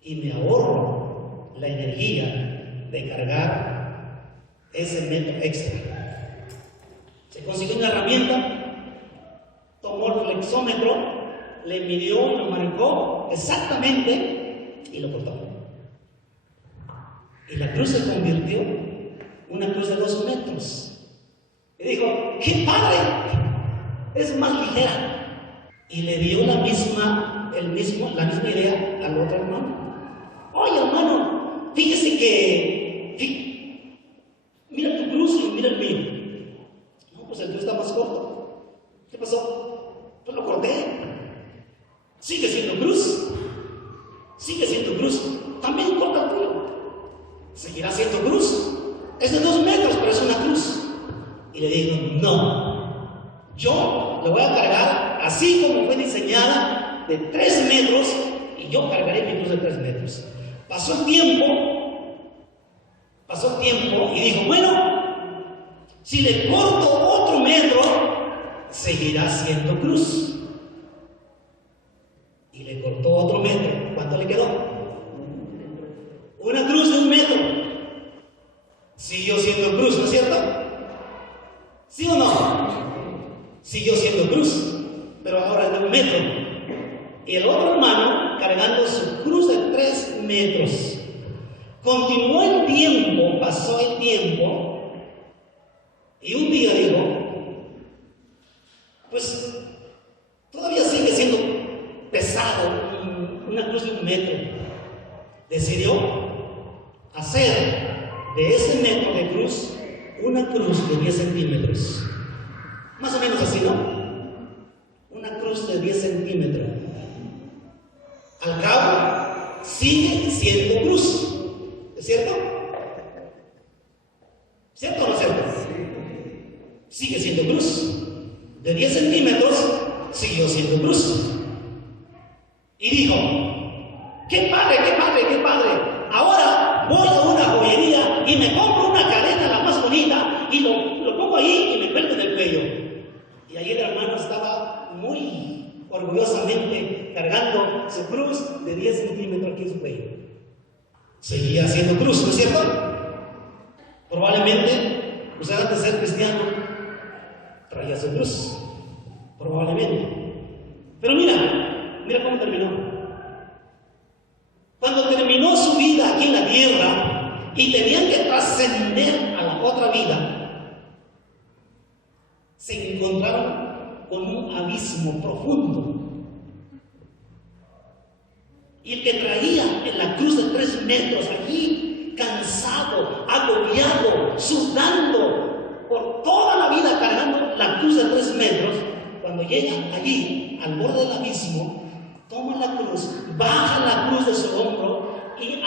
y me ahorro la energía de cargar ese metro extra. Se consiguió una herramienta, tomó el flexómetro, le midió y lo marcó exactamente y lo cortó. Y la cruz se convirtió en una cruz de 2 metros. Y dijo: ¡qué padre! Es más ligera. Y le dio la misma idea al otro hermano. Oye, hermano, fíjese que mira tu cruz y mira el mío. No, pues el tuyo está más corto. ¿Qué pasó? Pues lo corté. Sigue siendo cruz. Sigue siendo cruz. También corta el tuyo. Seguirá siendo cruz. Es de 2 metros, pero es una cruz. Y le dijo: no, yo le voy a cargar así como fue diseñada, de 3 metros, y yo cargaré mi cruz de 3 metros. Pasó el tiempo y dijo: bueno, si le corto otro metro, seguirá siendo cruz. Y le cortó otro metro. ¿Cuánto le quedó? Una cruz de 1 metro. Siguió siendo cruz, ¿no es cierto? ¿Sí o no? Siguió siendo cruz, pero ahora es de 1 metro. Y el otro hermano cargando su cruz de 3 metros. Continuó el tiempo, pasó el tiempo, y un día dijo: pues todavía sigue siendo pesado, una cruz de 1 metro. Decidió hacer de ese metro de cruz una cruz de 10 centímetros. Más o menos así, ¿no? Una cruz de 10 centímetros. Al cabo, sigue siendo cruz. ¿Es cierto? ¿Cierto o no es cierto? Sigue siendo cruz. De 10 centímetros, siguió siendo cruz. Y dijo: ¡qué padre, qué padre, qué padre! Ahora voy a una joyería y me compro una cadena, la más bonita, y lo pongo ahí y me cuelgo en el cuello. Y ahí el hermano estaba muy orgullosamente cargando su cruz de 10 centímetros aquí en su cuello. Seguía siendo cruz, ¿no es cierto? Probablemente, usted antes de ser cristiano traía su cruz. Probablemente. Pero mira cómo terminó. Cuando terminó su vida aquí en la tierra y tenían que trascender a la otra vida, se encontraron con un abismo profundo. Y el que traía en la cruz de 3 metros allí, cansado, agobiado, sudando, por toda la vida cargando la cruz de 3 metros, cuando llega allí, al borde del abismo, toma la cruz, baja la cruz de su hombro y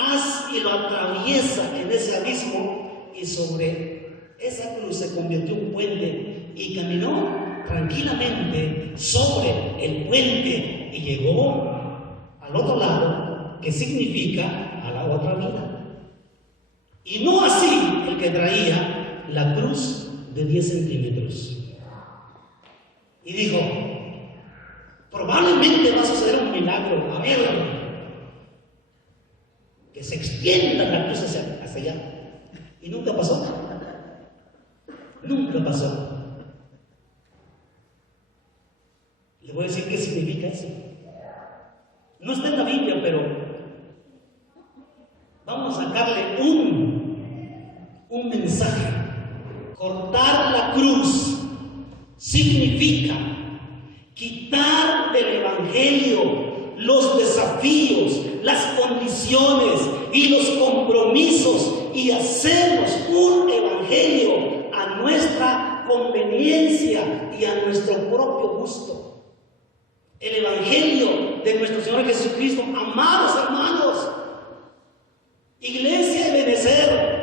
lo atraviesa en ese abismo, y sobre esa cruz se convirtió en un puente y caminó tranquilamente sobre el puente y llegó al otro lado, que significa a la otra vida. Y no así el que traía la cruz de 10 centímetros. Y dijo: probablemente va a suceder un milagro, a ver, que se extienda la cruz hacia allá. Y nunca pasó. Nunca pasó. Le voy a decir qué significa eso. No está en la Biblia, pero vamos a sacarle un mensaje. Cortar la cruz significa quitar del Evangelio los desafíos, las condiciones y los compromisos y hacernos un Evangelio a nuestra conveniencia y a nuestro propio gusto. El Evangelio de nuestro Señor Jesucristo, amados hermanos, Iglesia de Benecer,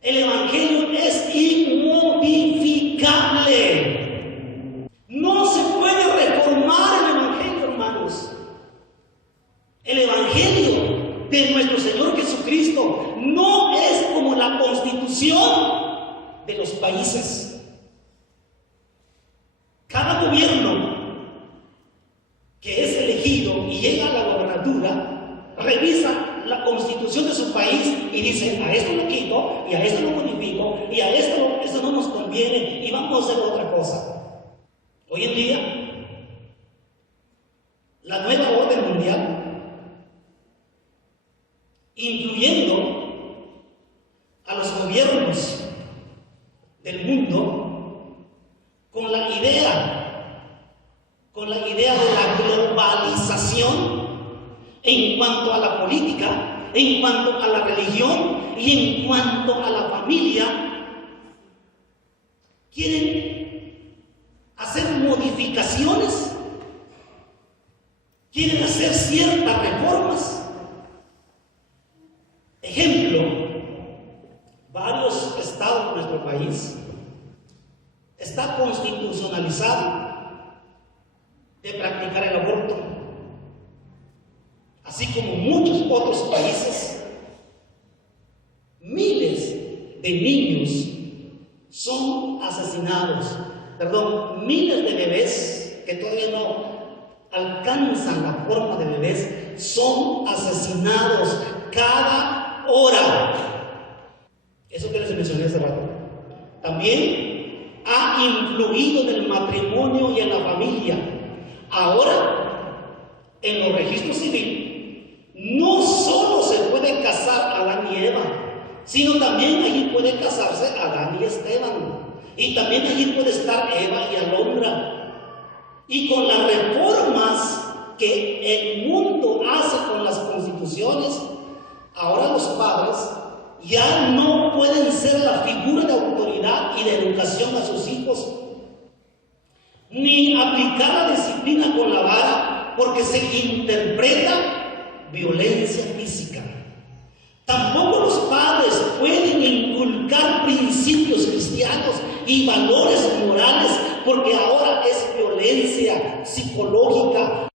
el Evangelio es inmodificable. No se puede reformar el Evangelio, hermanos. El Evangelio de nuestro Señor Jesucristo no es como la Constitución de los países. Cada gobierno que es elegido y llega a la gobernatura revisa la constitución de su país y dice: a esto lo quito y a esto lo modifico y a esto no nos conviene y vamos a hacer otra cosa. Hoy en día, la nueva orden mundial, incluyendo a los gobiernos del mundo, con la idea de la globalización en cuanto a la política, en cuanto a la religión y en cuanto a la familia, quieren hacer modificaciones, quieren hacer ciertas reformas. Ejemplo, varios estados de nuestro país está constitucionalizado de practicar el aborto, así como muchos otros países. Miles de niños son asesinados, miles de bebés que todavía no alcanzan la forma de bebés son asesinados cada hora. Eso que les mencioné hace rato también ha influido en el matrimonio y en la familia. Ahora, en los registros civiles, no solo se puede casar Adán y Eva, sino también allí puede casarse Adán y Esteban. Y también allí puede estar Eva y Alondra. Y con las reformas que el mundo hace con las constituciones, ahora los padres ya no pueden ser la figura de autoridad y de educación a sus hijos, ni aplicar la disciplina con la vara, porque se interpreta violencia física. Tampoco los padres pueden inculcar principios cristianos y valores morales, porque ahora es violencia psicológica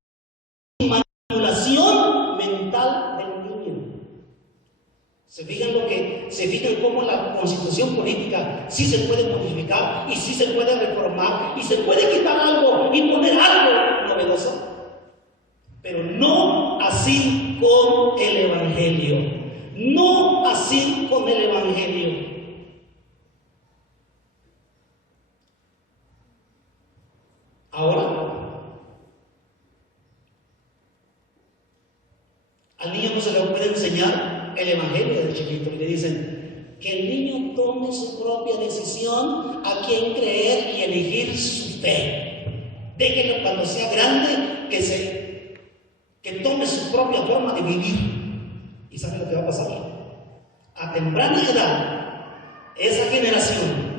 y manipulación mental del niño. Se fijan cómo la constitución política sí se puede modificar y sí se puede reformar y se puede quitar algo y poner algo novedoso, pero no así con el Evangelio. No así con el Evangelio. Ahora, al niño no se le puede enseñar el Evangelio del chiquito y le dicen que el niño tome su propia decisión a quién creer y elegir su fe. Déjenlo cuando sea grande que tome su propia forma de vivir. ¿Y saben lo que va a pasar? A temprana edad, esa generación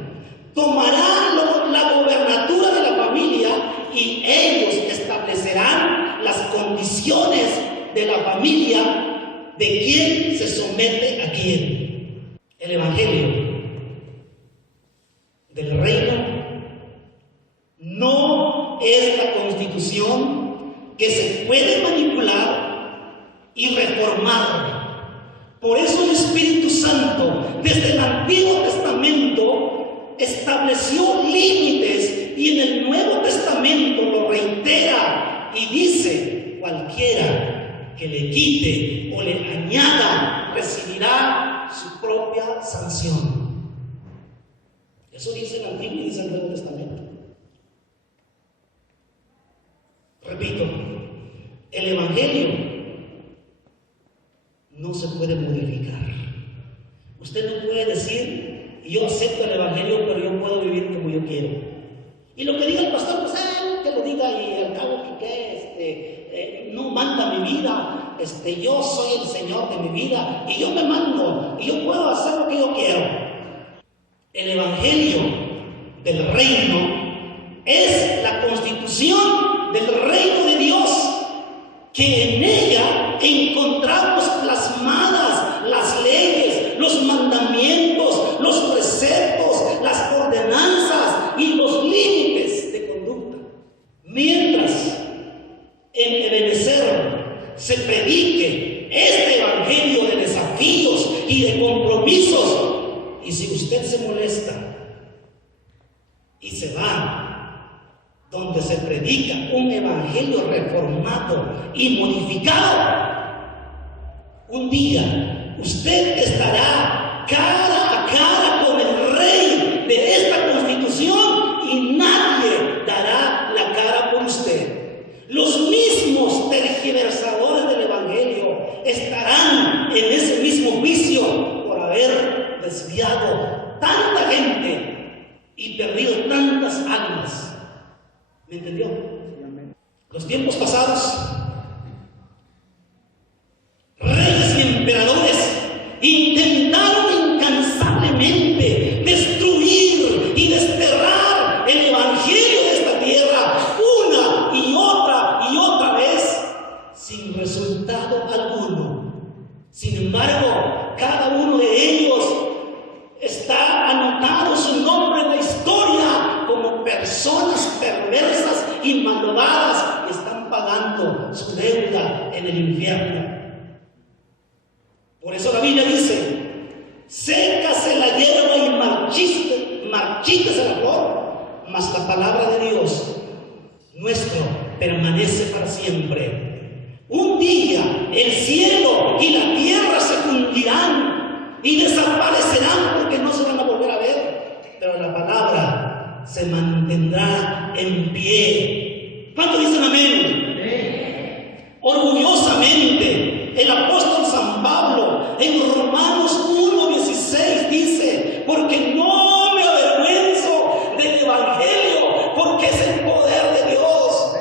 tomarán la gobernatura de la familia y ellos establecerán las condiciones de la familia, de quién se somete a quién. El Evangelio del reino no es la constitución que se puede manipular y reformar. Por eso el Espíritu Santo, desde el Antiguo Testamento, estableció límites y en el Nuevo Testamento lo reitera y dice: cualquiera que le quite o le añada recibirá su propia sanción. Eso dice el Antiguo y dice el Nuevo Testamento. Repito, el Evangelio no se puede modificar. Usted no puede decir: yo acepto el Evangelio, pero yo puedo vivir como yo quiero. Y lo que diga el pastor, pues que lo diga, y al cabo que no manda mi vida. Yo soy el Señor de mi vida y yo me mando y yo puedo hacer lo que yo quiero. El Evangelio del reino es la constitución del reino de Dios, que en ella encontramos plasmadas las leyes, los mandamientos, los preceptos, las ordenanzas y los límites de conducta. Mientras en Ebenezer se predique este evangelio de desafíos y de compromisos, y si usted se molesta y se va donde se predica un evangelio reformado y modificado, un día usted estará cara a cara con el rey de esta constitución y nadie dará la cara por usted. Los mismos tergiversadores del evangelio estarán en ese mismo juicio por haber desviado tanta gente y perdido tantas almas. ¿Me entendió? Los tiempos pasados, reyes y emperadores intentaron incansablemente destruir y desterrar el evangelio de esta tierra una y otra vez, sin resultado alguno. Sin embargo, cada uno de ellos está anotado su nombre en la historia como personas perversas y malvadas que están pagando su deuda en el infierno. Por eso la Biblia dice: sécase la hierba y marchítase la flor, mas la palabra de Dios nuestro permanece para siempre. Un día el cielo y la tierra se fundirán y desaparecerán porque no se van a volver a ver, pero la palabra se mantendrá en pie. ¿Cuántos dicen amén? Orgullosamente el apóstol San Pablo en Romanos 1:16 dice: porque no me avergüenzo del evangelio, porque es el poder de Dios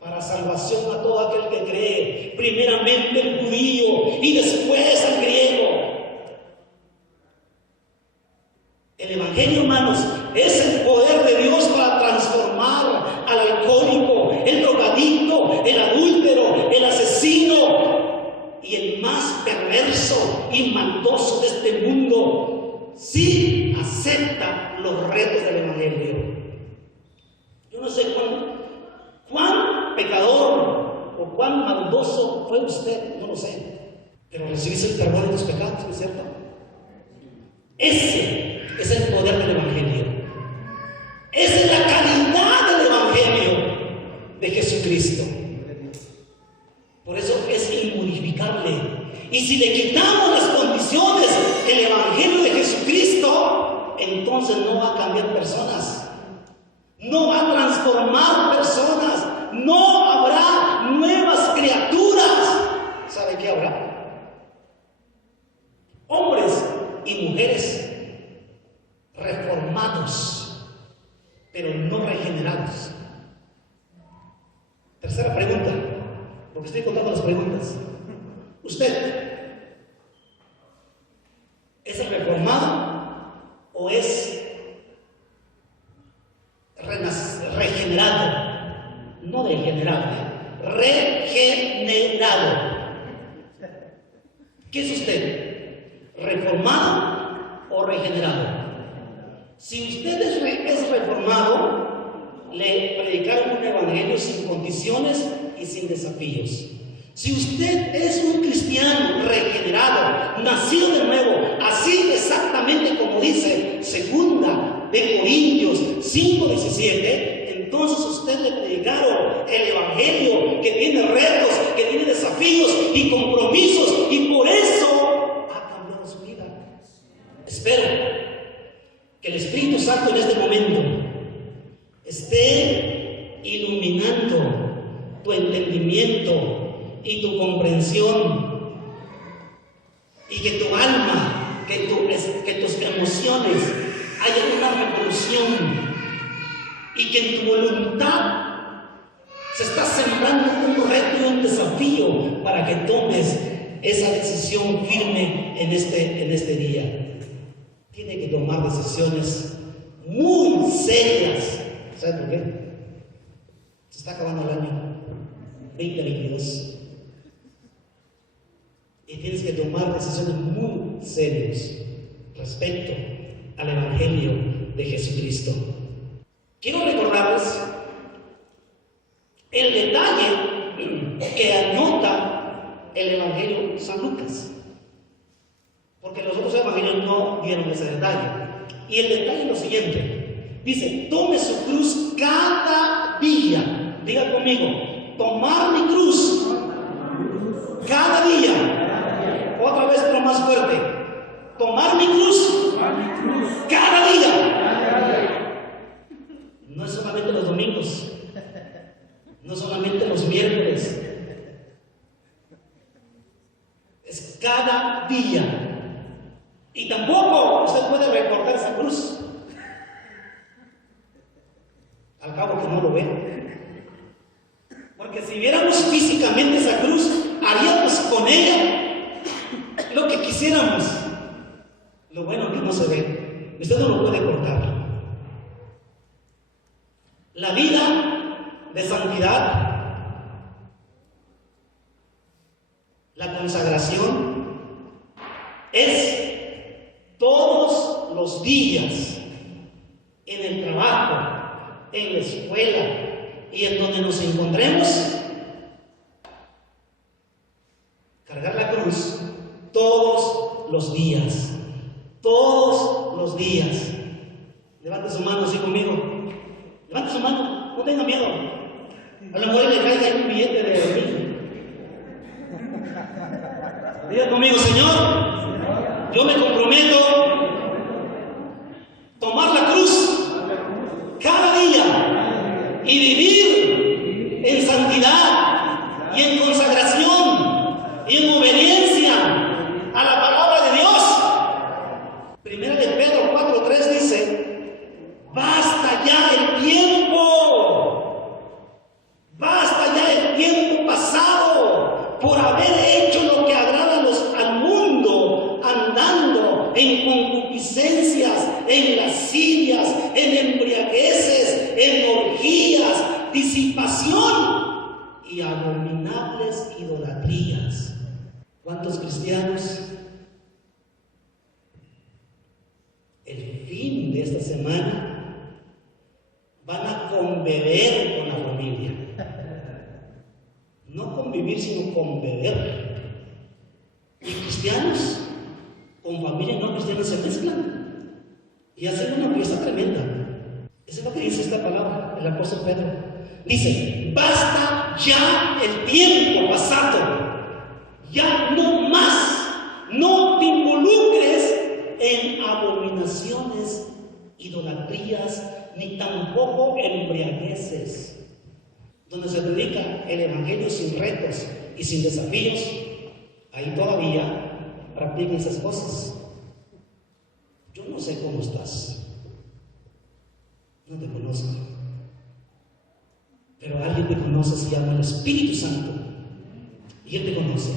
para salvación a todo aquel que cree, primeramente el judío y después al griego. El evangelio, hermanos, es el poder de Dios para transformar al alcohólico, el drogadicto, el adúltero, el asesino y el más perverso y maldoso de este mundo, si acepta los retos del evangelio. Yo no sé cuán pecador o cuán maldoso fue usted, no lo sé, pero recibiste el perdón de tus pecados, ¿no es cierto? Ese es el poder del evangelio. Esa es la calidad del evangelio de Jesucristo. Por eso es inmodificable. Y si le quitamos las condiciones del evangelio de Jesucristo, entonces no va a cambiar personas, no va a transformar personas, no habrá nuevas criaturas. ¿Sabe qué habrá? Hombres y mujeres reformados, pero no regenerados. Tercera pregunta, porque estoy contando las preguntas. ¿Usted es el reformado o es Si usted es reformado, le predicaron un evangelio sin condiciones y sin desafíos. Si usted es un cristiano regenerado, nacido de nuevo, así exactamente como dice 2 de Corintios 5:17, entonces usted le predicaron el evangelio que tiene retos, que tiene desafíos y compromisos, y por eso ha cambiado su vida. Espero que el Espíritu Santo en este momento esté iluminando tu entendimiento y tu comprensión, y que tu alma, que tus emociones haya una revolución, y que en tu voluntad se está sembrando un reto y un desafío para que tomes esa decisión firme en este día. Tiene que tomar decisiones muy serias. ¿Sabes por qué? Se está acabando el año 2022. Y tienes que tomar decisiones muy serias respecto al Evangelio de Jesucristo. Quiero recordarles el detalle que anota el Evangelio San Lucas, porque los otros evangelios no dieron ese detalle. Y el detalle es lo siguiente: dice, tome su cruz cada día. Diga conmigo, tomar mi cruz cada día. Otra vez, pero más fuerte. Tomar mi cruz cada día. No es solamente los domingos, no solamente los miércoles, es cada día. Y tampoco usted puede recortar esa cruz, al cabo que no lo ve. Porque si viéramos físicamente esa cruz, haríamos con ella lo que quisiéramos. Lo bueno que no se ve, usted no lo puede cortar. La vida de santidad, la consagración, es todos los días, en el trabajo, en la escuela y en donde nos encontremos, cargar la cruz todos los días. Todos los días. Levante su mano así conmigo. Levante su mano, no tenga miedo. A lo mejor le caiga un billete de 1,000. Diga conmigo, Señor, yo me comprometo a tomar la cruz cada día y vivir en santidad y en consagración y en obediencia a la palabra de Dios. Primera de Pedro 4:3 dice: basta ya el tiempo, basta ya el tiempo pasado por haber hecho lo que agrada al mundo, andando en concupiscencias, en lascivias, en embriagueces, en orgías, disipación y abominables idolatrías. ¿Cuántos cristianos el fin de esta semana van a conbeber con la familia? No convivir, sino conbeber. Y cristianos con familia no cristianos se mezclan y hacen una fiesta tremenda. Eso es lo que dice esta palabra, el apóstol Pedro. Dice: basta ya el tiempo pasado. Ya no más, no te involucres en abominaciones, idolatrías, ni tampoco embriagueces. Donde se predica el evangelio sin retos y sin desafíos, ahí todavía practican esas cosas. Yo no sé cómo estás, no te conozco, pero alguien te conoce, se llama el Espíritu Santo, y Él te conoce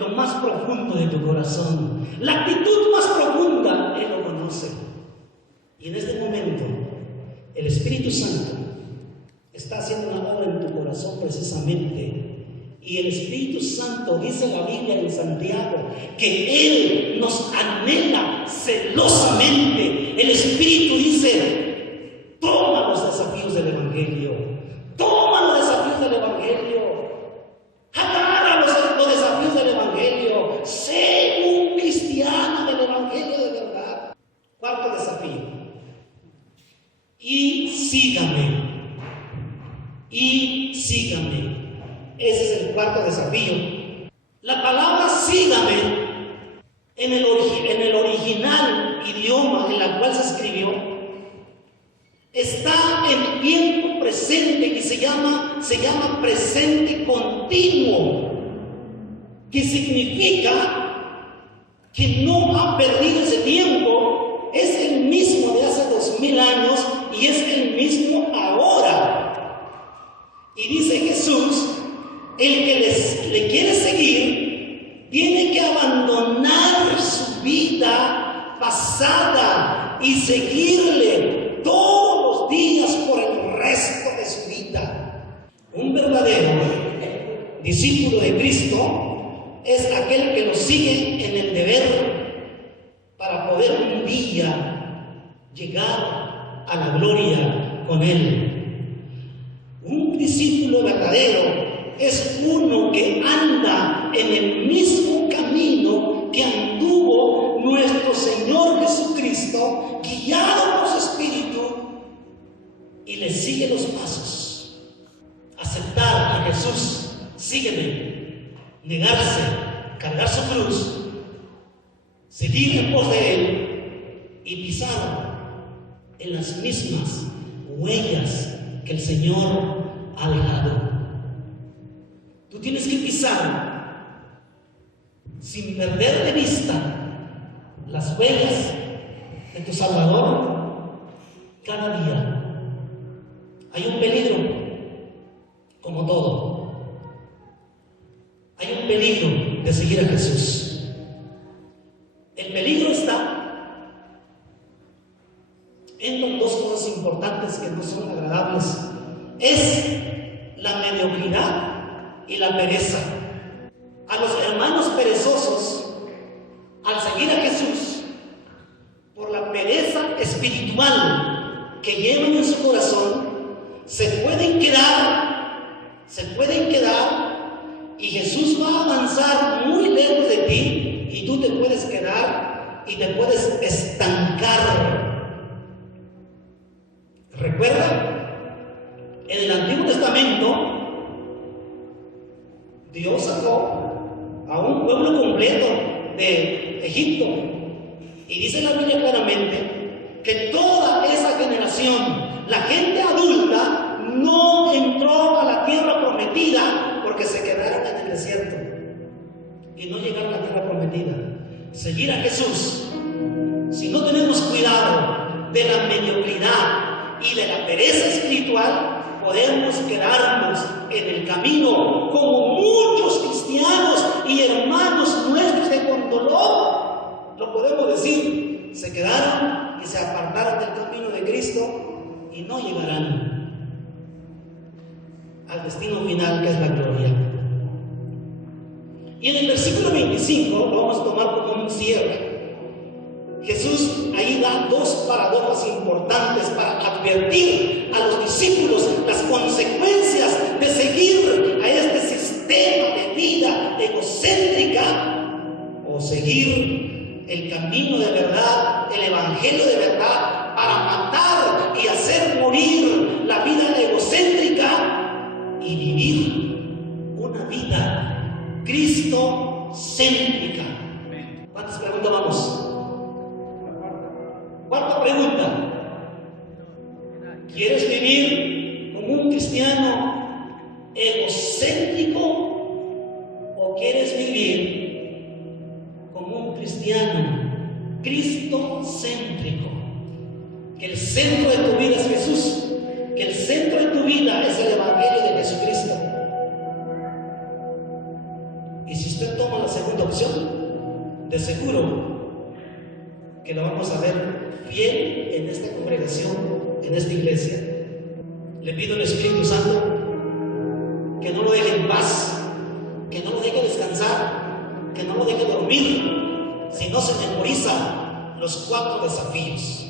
lo más profundo de tu corazón, la actitud más profunda. Él lo conoce, y en este momento el Espíritu Santo está haciendo una obra en tu corazón precisamente. Y el Espíritu Santo, dice la Biblia en Santiago, que Él nos anhela celosamente El Espíritu dice: toma los desafíos del Evangelio, toma los desafíos del Evangelio, agarra los desafíos del Evangelio, sé un cristiano del Evangelio de verdad. Cuarto desafío: y sígame. Y sígame. Ese es el cuarto desafío. La palabra sígame en el original idioma en el cual se escribió está en tiempo presente, que se llama presente continuo, que significa que no ha perdido ese tiempo, es el mismo de hace 2000 años y es el mismo ahora. Y dice Jesús: el que le quiere seguir tiene que abandonar su vida pasada y seguirle todos los días por el resto de su vida. Un verdadero discípulo de Cristo es aquel que lo sigue en el deber para poder un día llegar a la gloria con Él. Un discípulo verdadero es uno que anda en el mismo camino que anduvo nuestro Señor Jesucristo, guiado por su Espíritu, y le sigue los pasos. Aceptar a Jesús, sígueme, negarse, cargar su cruz, seguir en pos de Él y pisar en las mismas huellas que el Señor ha dejado. Tú tienes que pisar sin perder de vista las huellas de tu Salvador cada día. Hay un peligro, como todo. Hay un peligro de seguir a Jesús. El peligro está en dos cosas importantes que no son agradables. Es la mediocridad y la pereza. A los hermanos perezosos, al seguir a Jesús, por la pereza espiritual que llevan en su corazón, se pueden quedar y Jesús va a avanzar muy lejos de ti y tú te puedes quedar y te puedes estancar. ¿Recuerda? En el Antiguo Testamento Dios sacó a un pueblo completo de Egipto y dice la Biblia claramente que toda esa generación, la gente adulta, no entró a la tierra prometida porque se quedaron en el desierto y no llegaron a la tierra prometida. Seguir a Jesús, si no tenemos cuidado de la mediocridad y de la pereza espiritual, podemos quedarnos en el camino como muchos cristianos y hermanos nuestros que con dolor, lo podemos decir, se quedaron y se apartaron del camino de Cristo y no llegarán al destino final, que es la gloria. Y en el versículo 25 lo vamos a tomar como un cierre. Jesús ahí da dos paradojas importantes para advertir a los discípulos las consecuencias de seguir a este sistema de vida egocéntrica o seguir el camino de verdad, el evangelio de verdad, para matar y hacer morir la vida egocéntrica y vivir una vida cristocéntrica. ¿Cuántas preguntas vamos? Cuarta pregunta: ¿quieres vivir como un cristiano egocéntrico o quieres vivir como un cristiano cristocéntrico? Que el centro de tu vida es Jesús, que el centro de tu vida es el Evangelio de Jesucristo. Y si usted toma la segunda opción, de seguro que lo vamos a ver fiel en esta congregación, en esta iglesia. Le pido al Espíritu Santo que no lo deje en paz, que no lo deje descansar, que no lo deje dormir, si no se memoriza los 4 desafíos.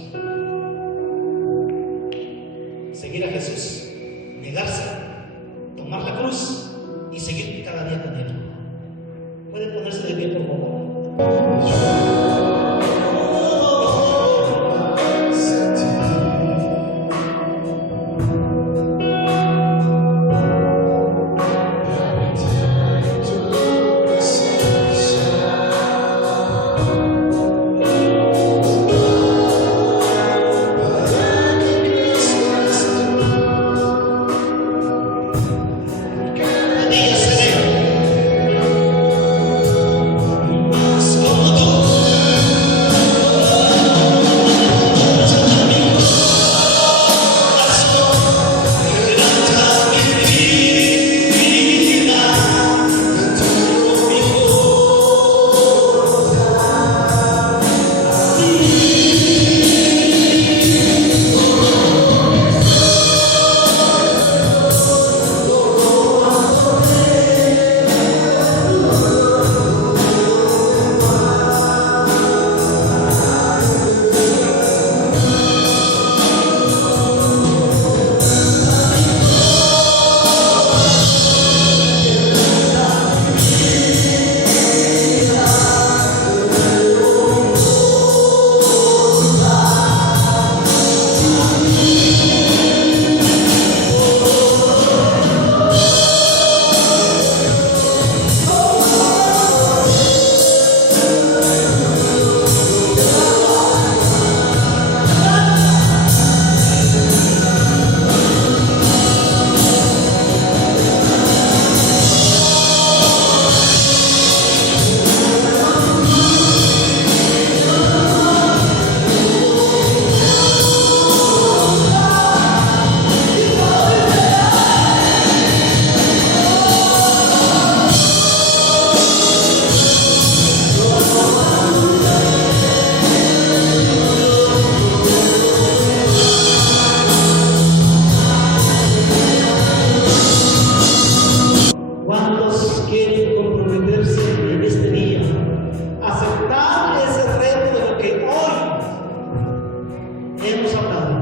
hemos hablado.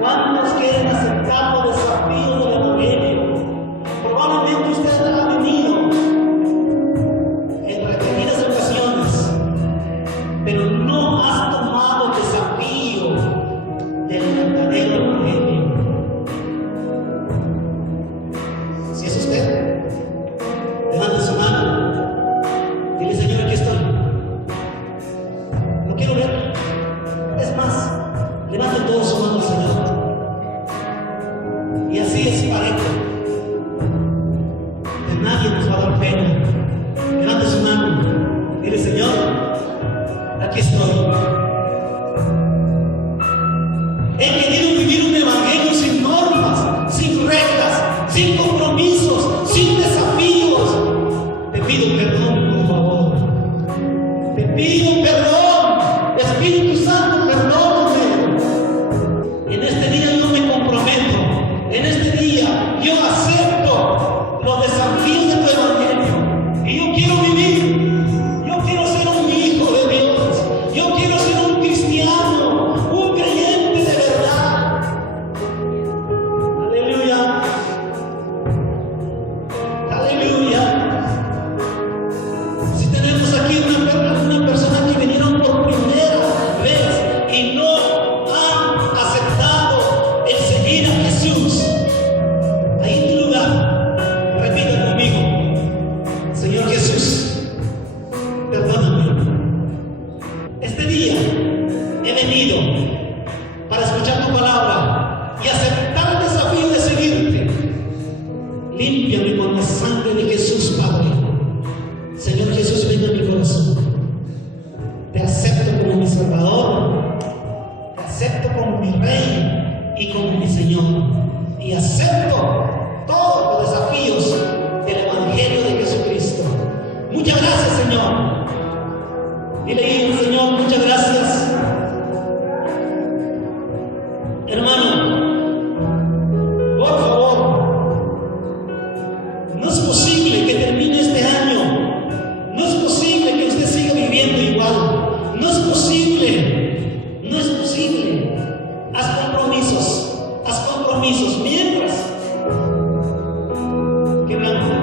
¿Cuántos quieren aceptar los desafíos del Evangelio? Probablemente usted ha venido en repetidas ocasiones, pero no has tomado el desafío del verdadero Evangelio. Si es usted, levante su mano. Dile: Señor, aquí estoy. Lo quiero ver. Es más, levante todos su mano al Señor. Y así es parejo. De nadie nos va a dar pena. Levante su mano. Dile: Señor, aquí estoy. He querido vivir un evangelio sin normas, sin reglas, sin compromisos, sin desafíos. Te pido perdón, por favor. Te pido perdón. Espíritu Santo, perdóname. En este día yo me comprometo. En este día yo acepto los desafíos de tu evangelio. Y yo quiero vivir. Yo quiero ser un hijo de Dios. Yo quiero ser un cristiano, un creyente de verdad. Aleluya. Aleluya. Si tenemos aquí una persona que vinieron por primera vez y no han aceptado el seguir a Jesús, ahí en tu lugar, repita conmigo: Señor Jesús, perdóname. Este día he venido para escuchar tu palabra y aceptar el desafío de seguirte. Límpiame con la sangre de Jesús, Padre. Señor Jesús, ven a mi corazón. Te acepto como mi Salvador. Te acepto como mi Rey y como mi Señor. Y acepto todos los desafíos del Evangelio de Jesucristo. Muchas gracias, Señor. Dile: Señor, muchas gracias. Hermano, por favor, no es posible que termine este año. No es posible que usted siga viviendo igual. No es posible. No es posible. Haz compromisos. Haz compromisos mientras que me aman.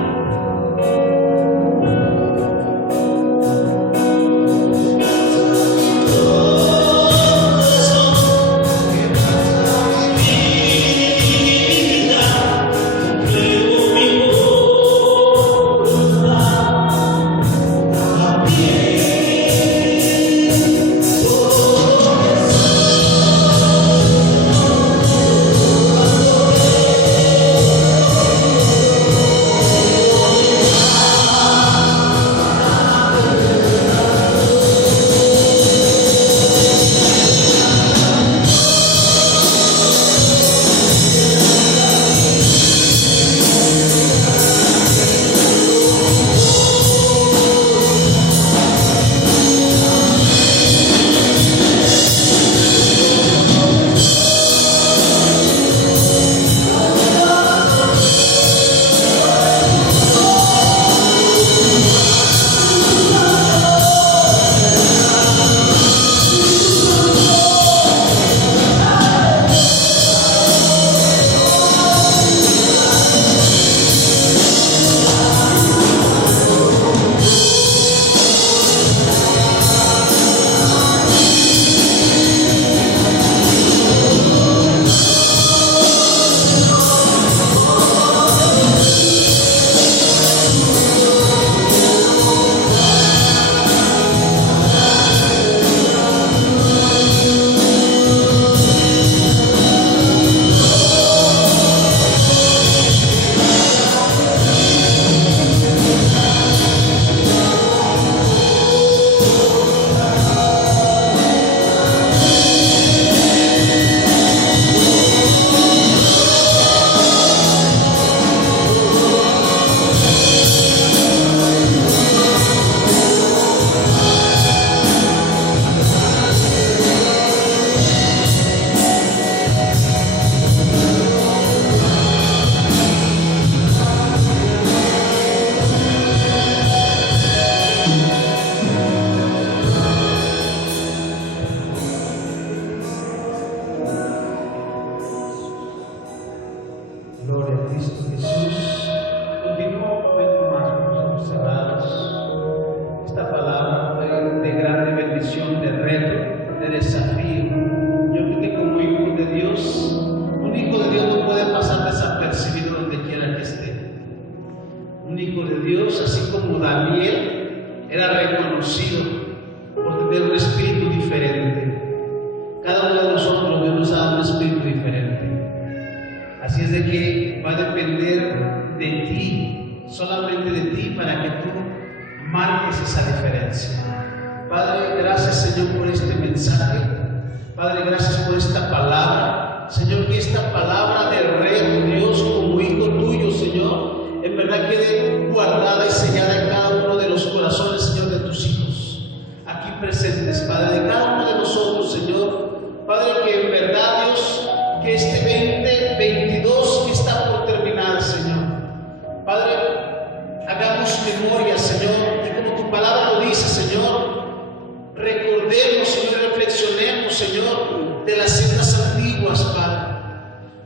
Señor, de las sendas antiguas, Padre.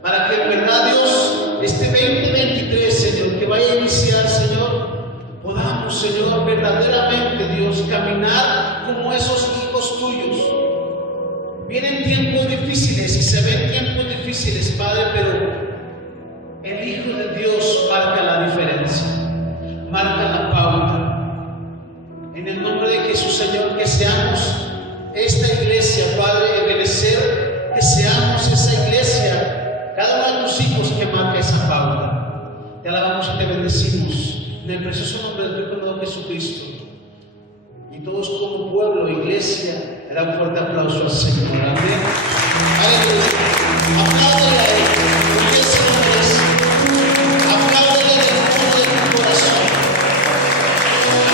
Para que en verdad, Dios, este 2023, Señor, que vaya a iniciar, Señor, podamos, Señor, verdaderamente, Dios, caminar como esos hijos tuyos. Vienen tiempos difíciles y se ven tiempos difíciles, Padre, pero el Hijo de Dios marca la diferencia, marca la pauta. En el nombre de Jesús, Señor, que seamos esta iglesia, Padre, Ebenecer, que seamos esa iglesia, cada uno de tus hijos que marca esa pauta. Te alabamos y te bendecimos en el precioso nombre de tu Hijo Jesucristo. Y todos como pueblo, iglesia, le dan un fuerte aplauso al Señor. Amén. Aleluya. Apláudale a Él, porque ese nombre es. Apláudale del fondo de tu corazón.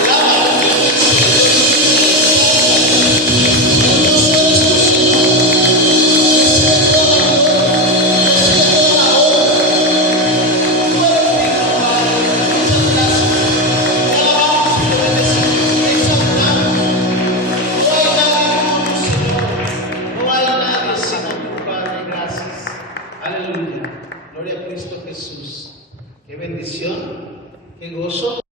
Alábalo, Aleluya, gloria a Cristo Jesús. Qué bendición, qué gozo.